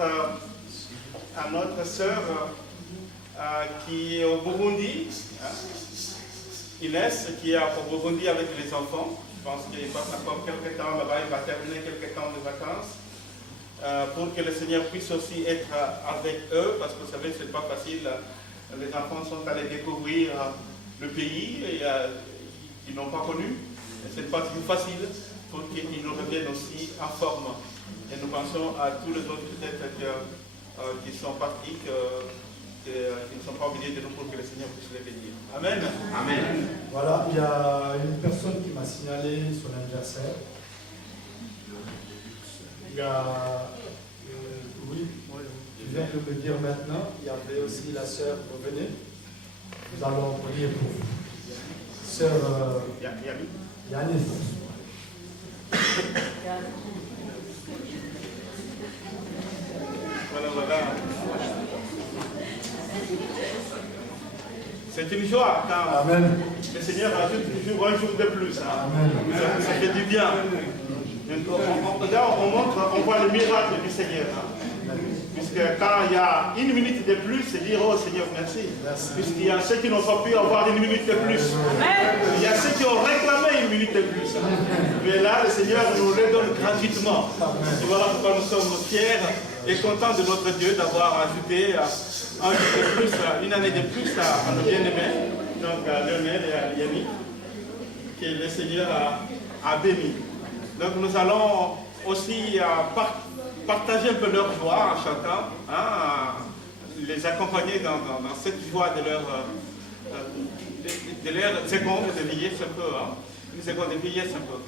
sœur qui est au Burundi, Inès, qui est au Burundi avec les enfants. Je pense qu'il passe encore quelques temps là-bas, il va terminer quelques temps de vacances. Pour que le Seigneur puisse aussi être avec eux, parce que vous savez, ce n'est pas facile. Les enfants sont allés découvrir le pays qu'ils n'ont pas connu. Ce n'est pas toujours facile pour qu'ils nous reviennent aussi en forme. Et nous pensons à tous les autres peut-être qui sont partis, qui ne sont pas oubliés de nous pour que le Seigneur puisse les bénir. Amen. Amen. Voilà, il y a une personne qui m'a signalé son anniversaire. Il y a, oui, tu viens de me dire maintenant, il y avait aussi la sœur, revenez. Nous allons prier pour vous. Sœur Yannis. Voilà. C'est une joie quand Amen. le Seigneur ajoute toujours un jour de plus. Amen. Ça fait du bien. On voit le miracle du Seigneur. Puisque quand il y a une minute de plus, c'est dire oh Seigneur, merci. Puisqu'il y a ceux qui n'ont pas pu avoir une minute de plus. Il y a ceux qui ont réclamé une minute de plus. Mais là, le Seigneur nous le donne gratuitement. Et voilà pourquoi nous sommes fiers et contents de notre Dieu d'avoir ajouté un jour de plus, une année de plus à nos bien-aimés, donc à Lionel et à Yannick, que le Seigneur a béni. Donc nous allons aussi partager un peu leur joie en chantant, les accompagner dans cette joie de leur seconde de vieillesse un peu, une seconde de vieillesse un peu.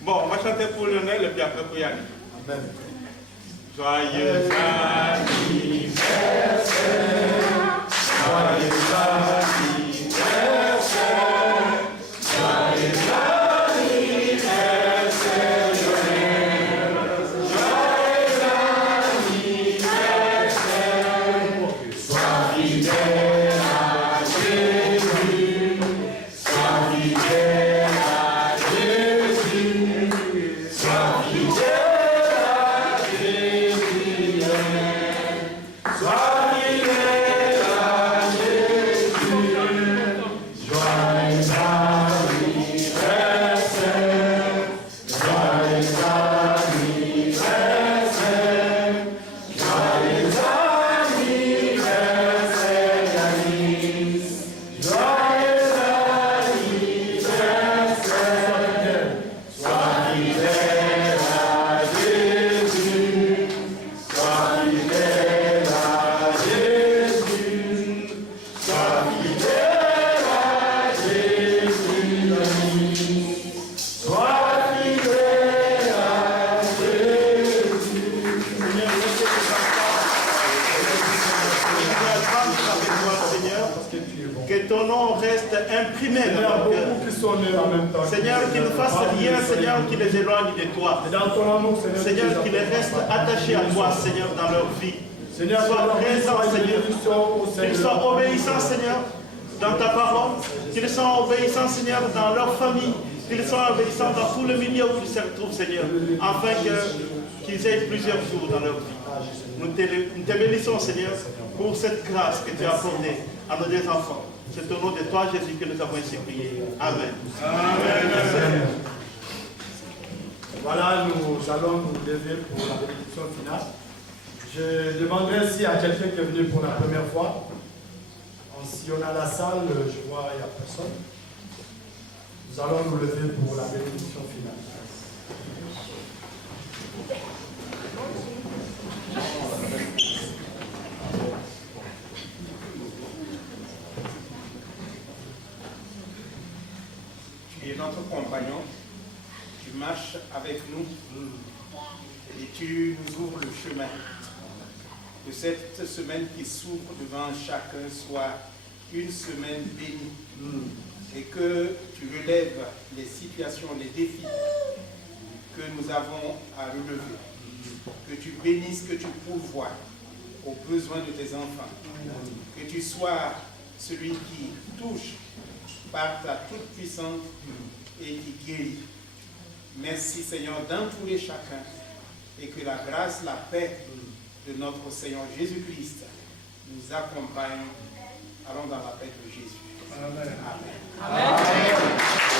Bon, on va chanter pour Lionel et puis après pour Yannick. Amen. Joyeux anniversaire, joyeux Seigneur, qu'il ne fasse rien, Seigneur, qui les éloigne de toi. Seigneur, qu'ils restent attachés à toi, Seigneur, dans leur vie. Seigneur, sois présent, Seigneur. Qu'ils soient obéissants, Seigneur, dans ta parole. Qu'ils soient obéissants, Seigneur, dans leur famille. Qu'ils soient obéissants dans tout le milieu où ils se retrouvent, Seigneur. Afin qu'ils aient plusieurs jours dans leur vie. Nous te bénissons, Seigneur, pour cette grâce que tu as accordée à nos deux enfants. C'est au nom de toi, Jésus, que nous avons ainsi prié. Amen. Amen. Voilà, nous allons nous lever pour la bénédiction finale. Je demanderai si à quelqu'un qui est venu pour la première fois, si on a la salle, je vois il n'y a personne. Nous allons nous lever pour la bénédiction finale. tu marches avec nous et tu nous ouvres le chemin. Que cette semaine qui s'ouvre devant chacun soit une semaine bénie et que tu relèves les situations, les défis que nous avons à relever. Que tu bénisses, que tu pourvoies aux besoins de tes enfants. Que tu sois celui qui touche par ta toute puissance et qui guérit. Merci Seigneur d'entourer chacun et que la grâce, la paix de notre Seigneur Jésus-Christ nous accompagne. Allons dans la paix de Jésus. Amen. Amen.